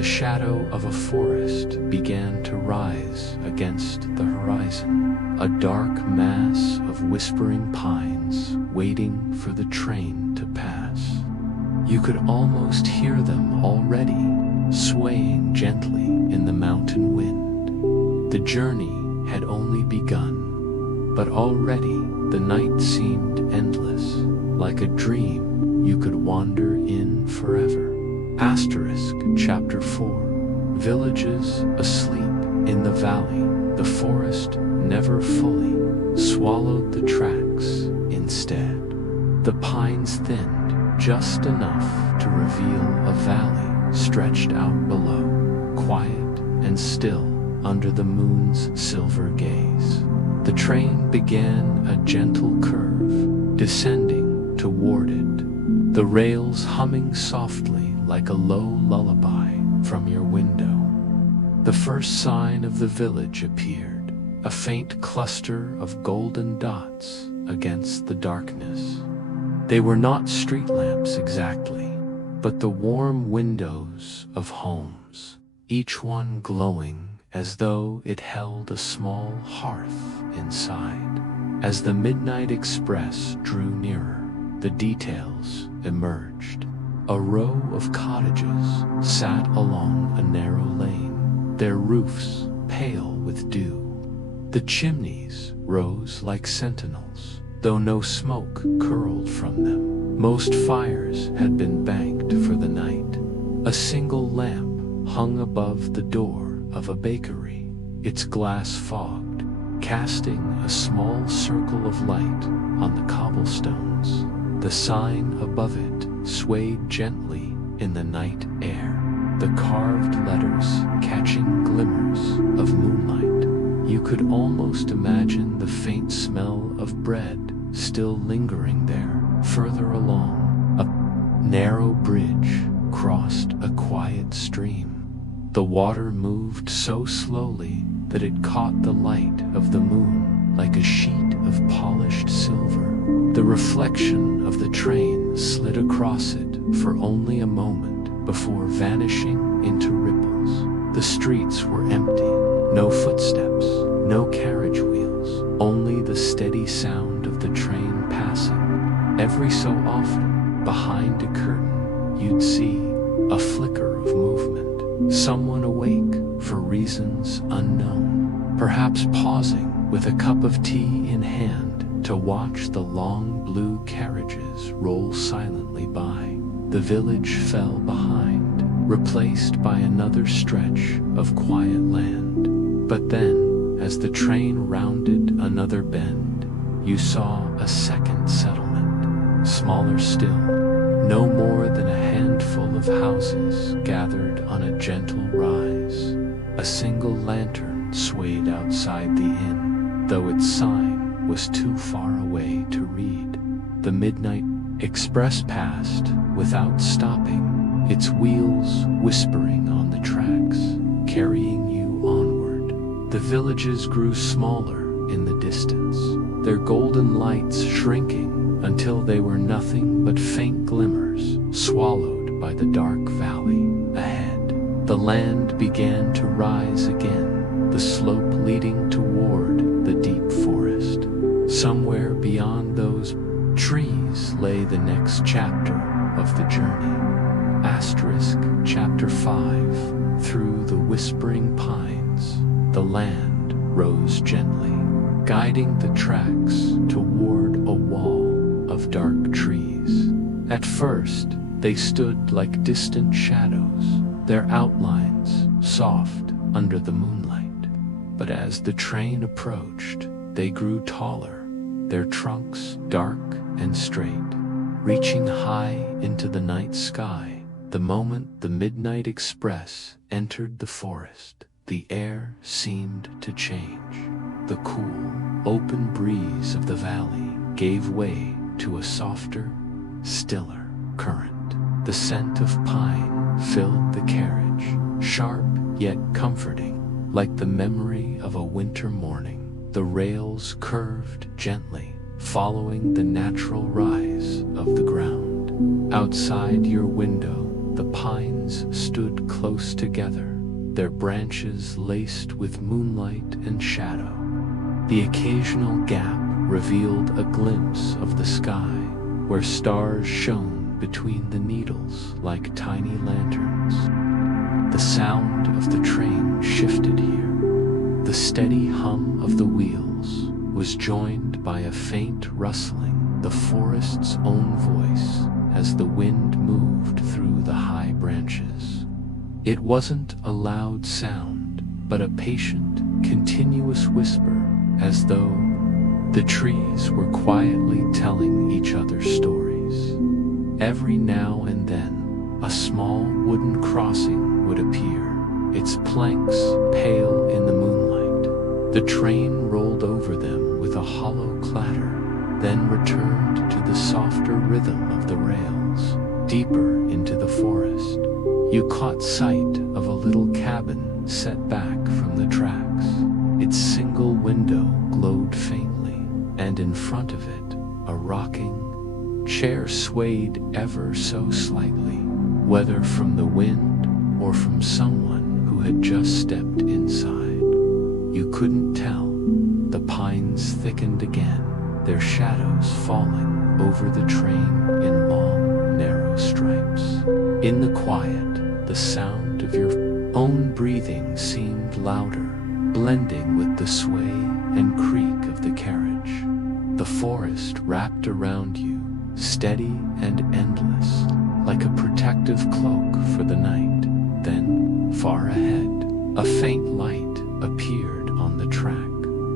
the shadow of a forest began to rise against the horizon, a dark mass of whispering pines waiting for the train to pass. You could almost hear them already, swaying gently in the mountain wind. The journey had only begun, but already the night seemed endless, like a dream you could wander in forever. Chapter 4. Villages asleep in the valley. The forest never fully swallowed the tracks. Instead, the pines thinned just enough to reveal a valley stretched out below, quiet and still under the moon's silver gaze. The train began a gentle curve, descending toward it, the rails humming softly like a low lullaby from your window. The first sign of the village appeared, a faint cluster of golden dots against the darkness. They were not street lamps exactly, but the warm windows of homes, each one glowing as though it held a small hearth inside. As the midnight express drew nearer, the details emerged. A row of cottages sat along a narrow lane, their roofs pale with dew. The chimneys rose like sentinels, though no smoke curled from them. Most fires had been banked for the night. A single lamp hung above the door of a bakery, its glass fogged, casting a small circle of light on the cobblestones. The sign above it swayed gently in the night air, the carved letters catching glimmers of moonlight. You could almost imagine the faint smell of bread still lingering there. Further along, a narrow bridge crossed a quiet stream. The water moved so slowly that it caught the light of the moon like a sheet of polished silver. The reflection of the train slid across it for only a moment before vanishing into ripples. The streets were empty, no footsteps, no carriage wheels, only the steady sound of the train passing. Every so often, behind a curtain, you'd see a flicker of movement, someone awake for reasons unknown, perhaps pausing with a cup of tea in hand to watch the long blue carriages roll silently by. The village fell behind, replaced by another stretch of quiet land. But then, as the train rounded another bend, you saw a second settlement, smaller still, no more than a handful of houses gathered on a gentle rise. A single lantern swayed outside the inn, though its sign was too far away to read. The midnight express passed without stopping, its wheels whispering on the tracks, carrying you onward. The villages grew smaller in the distance, their golden lights shrinking until they were nothing but faint glimmers swallowed by the dark valley ahead. The land began to rise again, the slope leading toward the deep forest. Somewhere beyond those trees lay the next chapter of the journey. Chapter 5. Through the whispering pines, the land rose gently, guiding the tracks toward a wall of dark trees. At first, they stood like distant shadows, their outlines soft under the moonlight. But as the train approached, they grew taller, their trunks dark and straight, reaching high into the night sky. The moment the midnight express entered the forest, the air seemed to change. The cool, open breeze of the valley gave way to a softer, stiller current. The scent of pine filled the carriage, sharp yet comforting, like the memory of a winter morning. The rails curved gently, following the natural rise of the ground. Outside your window, the pines stood close together, their branches laced with moonlight and shadow. The occasional gap revealed a glimpse of the sky, where stars shone between the needles like tiny lanterns. The sound of the train shifted here. The steady hum of the wheels was joined by a faint rustling, the forest's own voice, as the wind moved through the high branches. It wasn't a loud sound, but a patient, continuous whisper, as though the trees were quietly telling each other stories. Every now and then, a small wooden crossing would appear, its planks pale in the moonlight. The train rolled over them with a hollow clatter, then returned to the softer rhythm of the rails, deeper into the forest. You caught sight of a little cabin set back from the tracks. Its single window glowed faintly, and in front of it, a rocking chair swayed ever so slightly, whether from the wind or from someone who had just stepped inside. You couldn't tell. The pines thickened again, their shadows falling over the train in long, narrow stripes. In the quiet, the sound of your own breathing seemed louder, blending with the sway and creak of the carriage. The forest wrapped around you, steady and endless, like a protective cloak for the night. Then, far ahead, a faint light appeared on the track,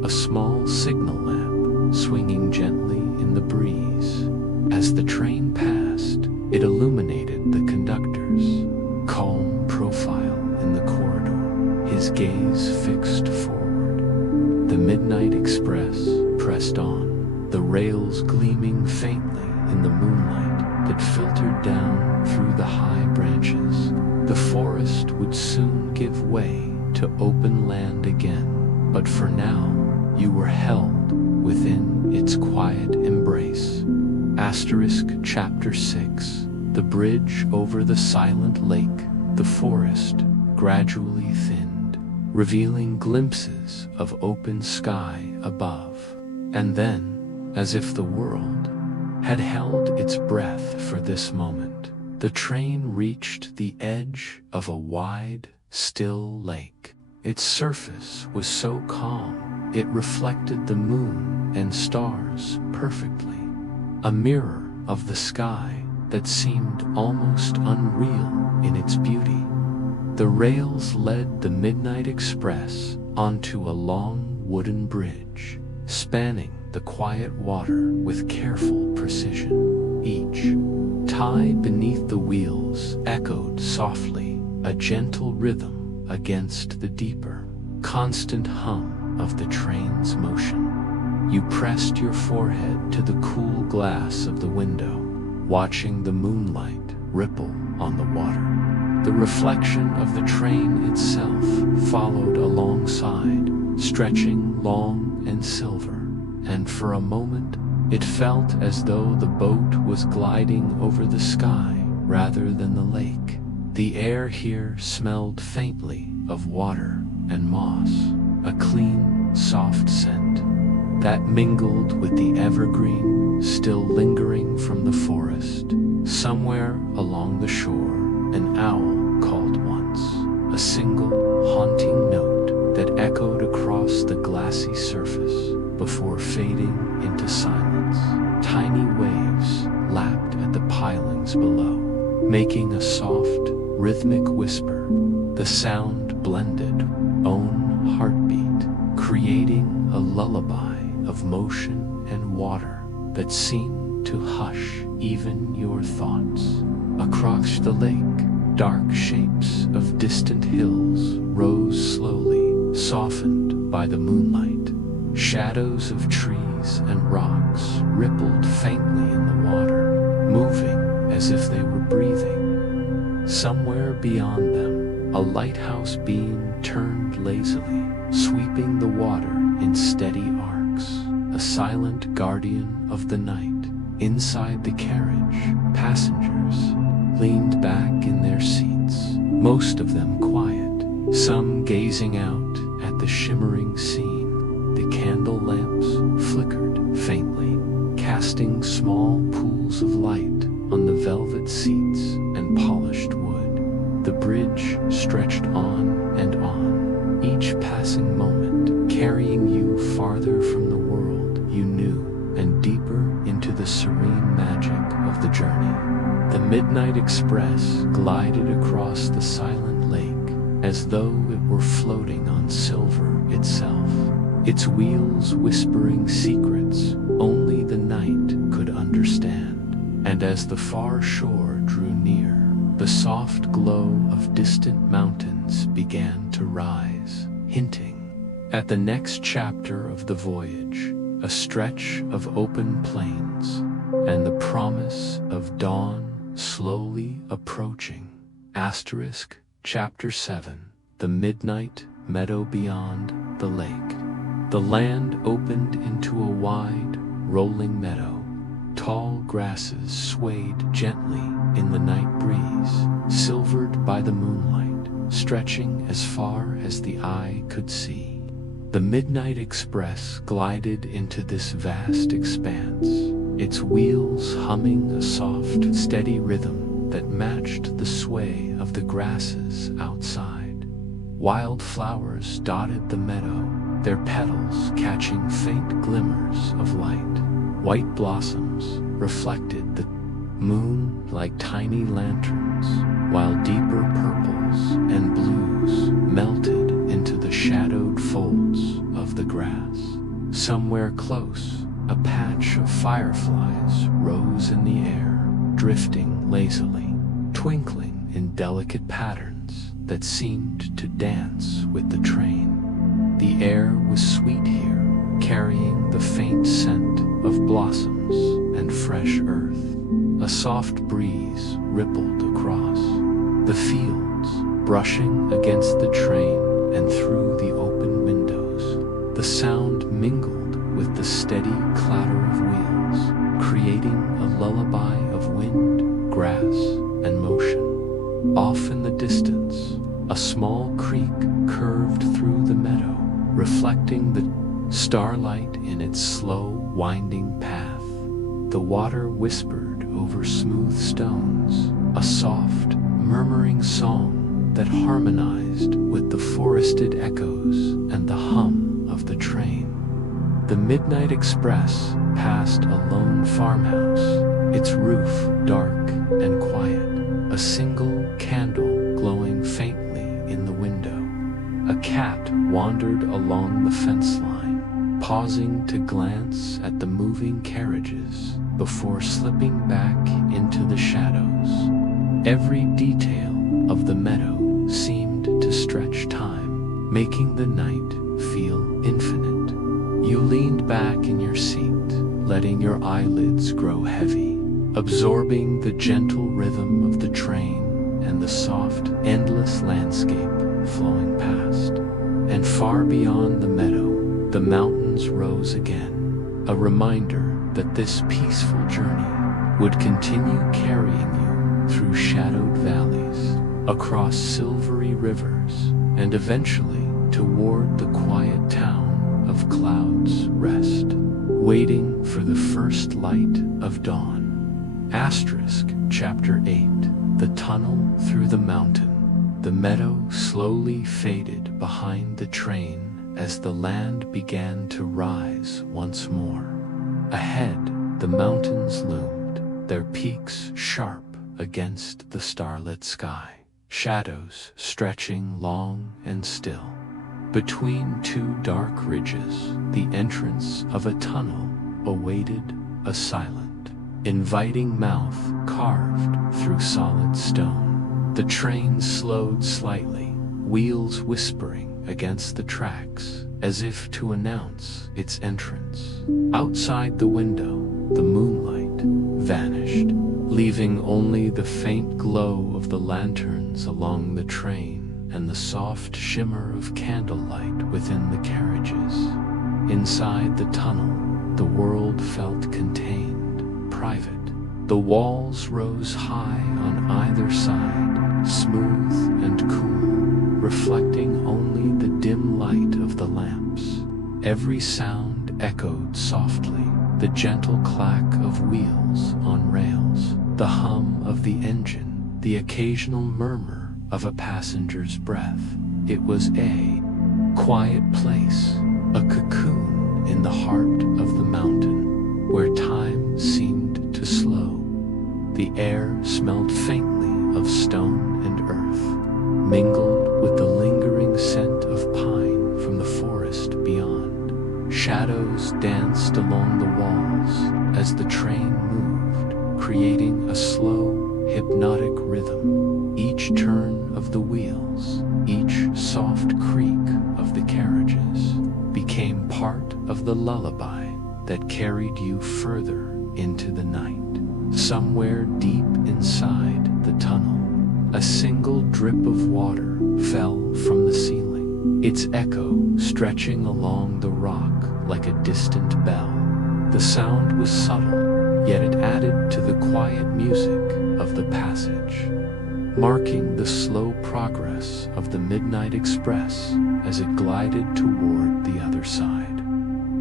a small signal lamp swinging gently in the breeze. As the train passed, it illuminated the conductor's calm profile in the corridor, his gaze fixed forward. The midnight express pressed on, the rails gleaming faintly in the moonlight that filtered down through the high branches. The forest would soon give way to open land again, but for now, you were held within its quiet embrace. Chapter 6. The bridge over the silent lake. The forest gradually thinned, revealing glimpses of open sky above. And then, as if the world had held its breath for this moment, the train reached the edge of a wide, still lake. Its surface was so calm, it reflected the moon and stars perfectly, a mirror of the sky that seemed almost unreal in its beauty. The rails led the Midnight Express onto a long wooden bridge, spanning the quiet water with careful precision. Each tie beneath the wheels echoed softly, a gentle rhythm against the deeper, constant hum of the train's motion. You pressed your forehead to the cool glass of the window, watching the moonlight ripple on the water. The reflection of the train itself followed alongside, stretching long and silver, and for a moment it felt as though the boat was gliding over the sky rather than the lake. The air here smelled faintly of water and moss, a clean, soft scent that mingled with the evergreen still lingering from the forest. Somewhere along the shore, an owl called once, a single haunting note that echoed across the glassy surface before fading into silence. Tiny waves lapped at the pilings below, making a soft, rhythmic whisper. The sound blended own heartbeat, creating a lullaby of motion and water that seemed to hush even your thoughts. Across the lake, dark shapes of distant hills rose slowly, softened by the moonlight. Shadows of trees and rocks rippled faintly in the water, moving as if they were breathing. Somewhere beyond them, a lighthouse beam turned lazily, sweeping the water in steady arcs, a silent guardian of the night. Inside the carriage, passengers leaned back in their seats, most of them quiet, some gazing out at the shimmering scene. The candle lamps flickered faintly, casting small pools of light on the velvet seats and polished wood. The bridge stretched on and on, each passing moment carrying you farther from the world you knew and deeper into the serene magic of the journey. The Midnight Express glided across the silent lake as though it were floating on silver itself, its wheels whispering secrets only the night could understand. And as the far shore drew near, the soft glow of distant mountains began to rise, hinting at the next chapter of the voyage, a stretch of open plains, and the promise of dawn slowly approaching. Asterisk, Chapter 7, The Midnight Meadow Beyond the Lake. The land opened into a wide, rolling meadow. Tall grasses swayed gently in the night breeze, silvered by the moonlight, stretching as far as the eye could see. The Midnight Express glided into this vast expanse, its wheels humming a soft, steady rhythm that matched the sway of the grasses outside. Wildflowers dotted the meadow, their petals catching faint glimmers of light. White blossoms reflected the moon like tiny lanterns, while deeper purples and blues melted into the shadowed folds of the grass. Somewhere close, a patch of fireflies rose in the air, drifting lazily, twinkling in delicate patterns that seemed to dance with the train. The air was sweet here, carrying the faint scent of blossoms and fresh earth. A soft breeze rippled across the fields, brushing against the train and through the open windows. The sound mingled with the steady clatter of wheels, creating a lullaby of wind, grass, and motion. Off in the distance, a small creek curved through the meadow, reflecting the starlight in its slow, winding path. The water whispered over smooth stones, a soft, murmuring song that harmonized with the forested echoes and the hum of the train. The Midnight Express passed a lone farmhouse, its roof dark and quiet, a single candle glowing faintly in the window. A cat wandered along the fence line, pausing to glance at the moving carriages before slipping back into the shadows. Every detail of the meadow seemed to stretch time, making the night feel infinite. You leaned back in your seat, letting your eyelids grow heavy, absorbing the gentle rhythm of the train and the soft, endless landscape flowing past. And far beyond the meadow, the mountains rose again, a reminder that this peaceful journey would continue carrying you through shadowed valleys, across silvery rivers, and eventually toward the quiet town of Cloud's Rest, waiting for the first light of dawn. Asterisk, Chapter 8, The Tunnel Through the Mountain. The meadow slowly faded behind the train as the land began to rise once more. Ahead, the mountains loomed, their peaks sharp against the starlit sky, shadows stretching long and still. Between two dark ridges, the entrance of a tunnel awaited, a silent, inviting mouth carved through solid stone. The train slowed slightly, wheels whispering against the tracks, as if to announce its entrance. Outside the window, the moonlight vanished, leaving only the faint glow of the lanterns along the train and the soft shimmer of candlelight within the carriages. Inside the tunnel, the world felt contained, private, The walls rose high on either side, smooth and cool, reflecting only the dim light of the lamps. Every sound echoed softly, the gentle clack of wheels on rails, the hum of the engine, the occasional murmur of a passenger's breath. It was a quiet place, a cocoon in the heart of the mountain, where time seemed to slow. The air smelled faintly of stone and earth, mingled with the lingering scent of pine from the forest beyond. Shadows danced along the walls as the train moved, creating a slow, hypnotic rhythm. Each turn of the wheels, each soft creak of the carriages, became part of the lullaby that carried you further into the night. Somewhere deep inside the tunnel, a single drip of water fell from the ceiling, its echo stretching along the rock like a distant bell. The sound was subtle, yet it added to the quiet music of the passage, marking the slow progress of the Midnight Express as it glided toward the other side.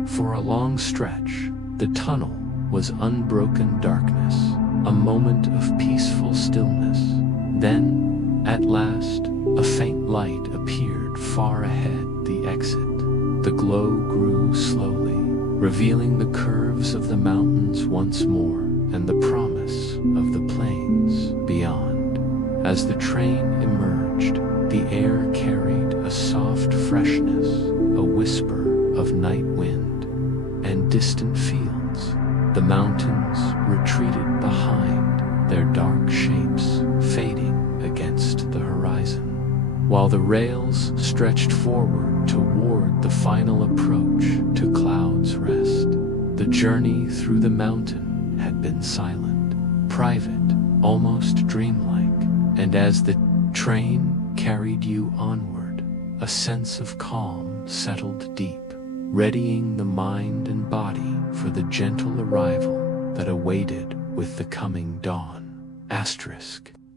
For a long stretch, the tunnel was unbroken darkness, a moment of peaceful stillness. Then, at last, a faint light appeared far ahead the exit. The glow grew slowly, revealing the curves of the mountains once more and the promise of the plains beyond. As the train emerged, the air carried a soft freshness, a whisper of night wind and distant fields. The mountains retreated behind, their dark shapes fading against the horizon, while the rails stretched forward toward the final approach to Cloud's Rest. The journey through the mountain had been silent, private, almost dreamlike, and as the train carried you onward, a sense of calm settled deep, readying the mind and body for the gentle arrival that awaited with the coming dawn.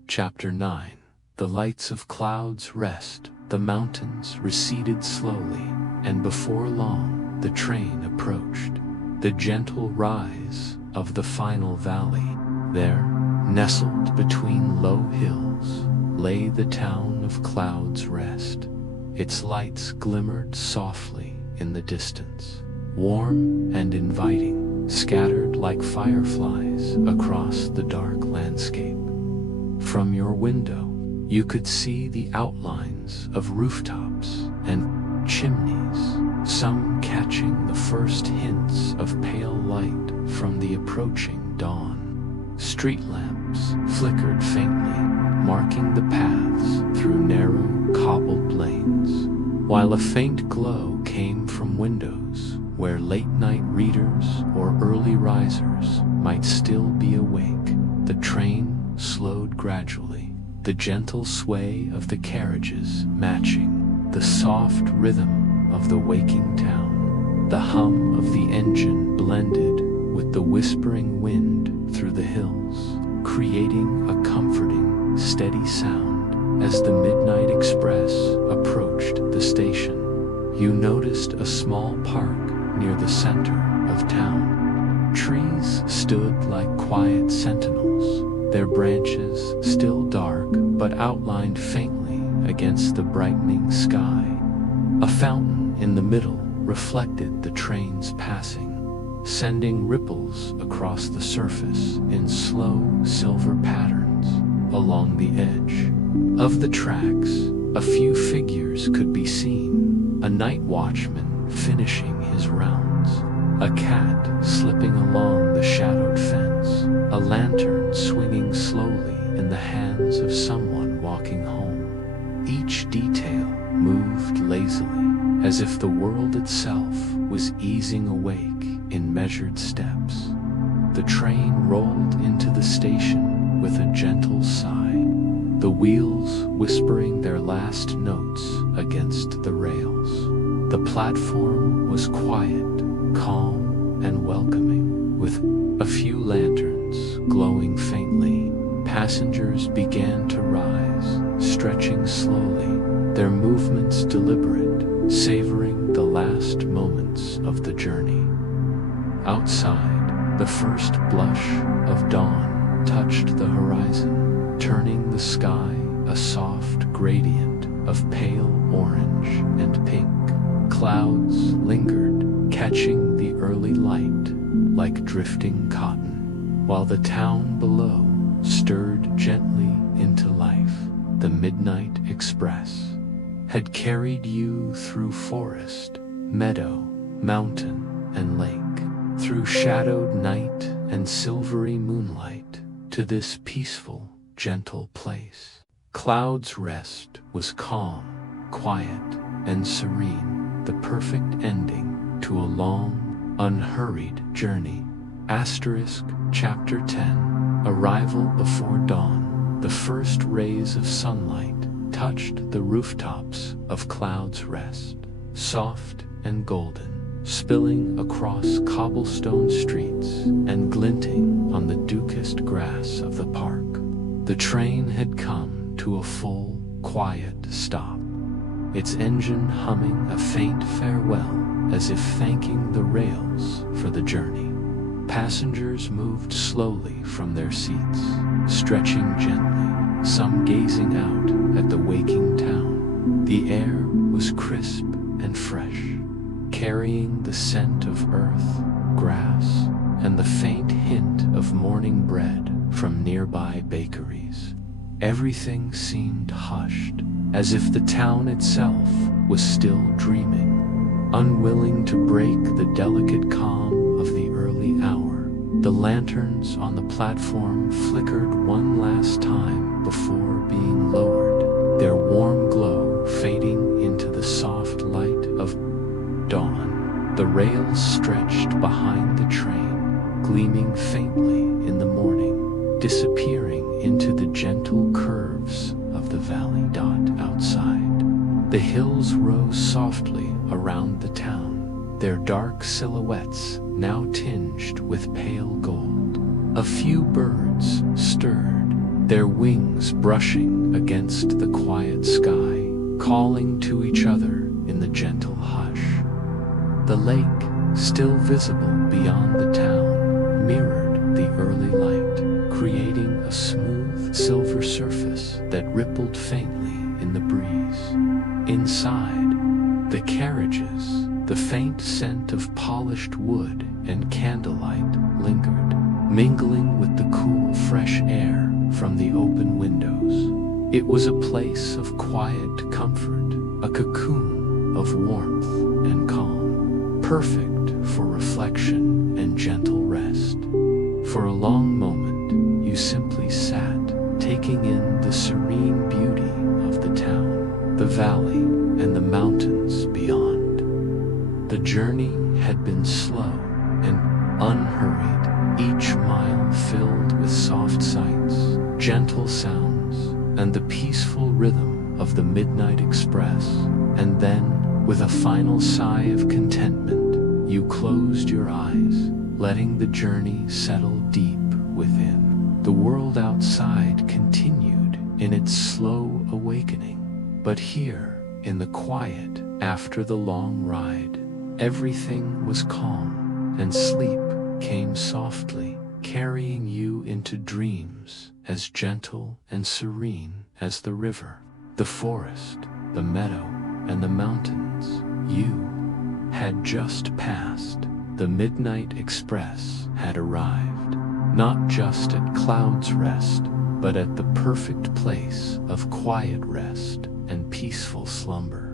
Chapter 9. The lights of Cloud's Rest. The mountains receded slowly, and before long the train approached the gentle rise of the final valley. There, nestled between low hills, lay the town of Cloud's Rest. Its lights glimmered softly in the distance, warm and inviting, scattered like fireflies across the dark landscape. From your window, you could see the outlines of rooftops and chimneys, some catching the first hints of pale light from the approaching dawn. Street lamps flickered faintly, marking the paths through narrow, cobbled lanes, while a faint glow came from windows where late-night readers or early risers might still be awake. The train slowed gradually, the gentle sway of the carriages matching the soft rhythm of the waking town. The hum of the engine blended with the whispering wind through the hills, creating a comforting, steady sound. As the Midnight Express approached the station, you noticed a small park near the center of town. Trees stood like quiet sentinels, their branches still dark but outlined faintly against the brightening sky. A fountain in the middle reflected the train's passing, sending ripples across the surface in slow silver patterns along the edge of the tracks. A few figures could be seen, a night watchman finishing his rounds, a cat slipping along the shadowed fence, a lantern swinging slowly in the hands of someone walking home. Each detail moved lazily, as if the world itself was easing awake in measured steps. The train rolled into the station with a gentle sigh, the wheels whispering their last notes against the rails. The platform was quiet, calm, and welcoming, with a few lanterns lanterns glowing faintly, passengers began to rise, stretching slowly, their movements deliberate, savoring the last moments of the journey. Outside, the first blush of dawn touched the horizon, turning the sky a soft gradient of pale orange and pink. Clouds lingered, catching the early light like drifting cotton, while the town below stirred gently into life. The Midnight Express had carried you through forest, meadow, mountain, and lake, through shadowed night and silvery moonlight, to this peaceful, gentle place. Cloud's Rest was calm, quiet, and serene, the perfect ending to a long, unhurried journey. Chapter 10. Arrival before dawn. The first rays of sunlight touched the rooftops of Cloud's Rest, soft and golden, spilling across cobblestone streets and glinting on the dew-kissed grass of the park. The train had come to a full, quiet stop, its engine humming a faint farewell as if thanking the rails for the journey. Passengers moved slowly from their seats, stretching gently, some gazing out at the waking town. The air was crisp and fresh, carrying the scent of earth, grass, and the faint hint of morning bread from nearby bakeries. Everything seemed hushed, as if the town itself was still dreaming, unwilling to break the delicate calm of the early hour. The lanterns on the platform flickered one last time before being lowered, their warm glow fading into the soft light of dawn. The rails stretched behind the train, gleaming faintly in the morning, disappearing into the gentle curves of the valley outside. The hills rose softly around the town, their dark silhouettes now tinged with pale gold. A few birds stirred, their wings brushing against the quiet sky, calling to each other in the gentle hush. The lake, still visible beyond the town, mirrored the early light, creating a smooth silver surface that rippled faintly in the breeze. Inside, the carriages, the faint scent of polished wood and candlelight lingered, mingling with the cool, fresh air from the open windows. It was a place of quiet comfort, a cocoon of warmth and calm, perfect for reflection and gentle rest. For a long moment, you simply sat, taking in the serene beauty of the town, the valley, and the mountains beyond. The journey had been slow and unhurried, each mile filled with soft sights, gentle sounds, and the peaceful rhythm of the Midnight Express. And then, with a final sigh of contentment, you closed your eyes, letting the journey settle deep within. The world outside continued in its slow awakening, but here, in the quiet after the long ride, everything was calm, and sleep came softly, carrying you into dreams as gentle and serene as the river, the forest, the meadow, and the mountains you had just passed. The Midnight Express had arrived, not just at Cloud's Rest, but at the perfect place of quiet rest and peaceful slumber.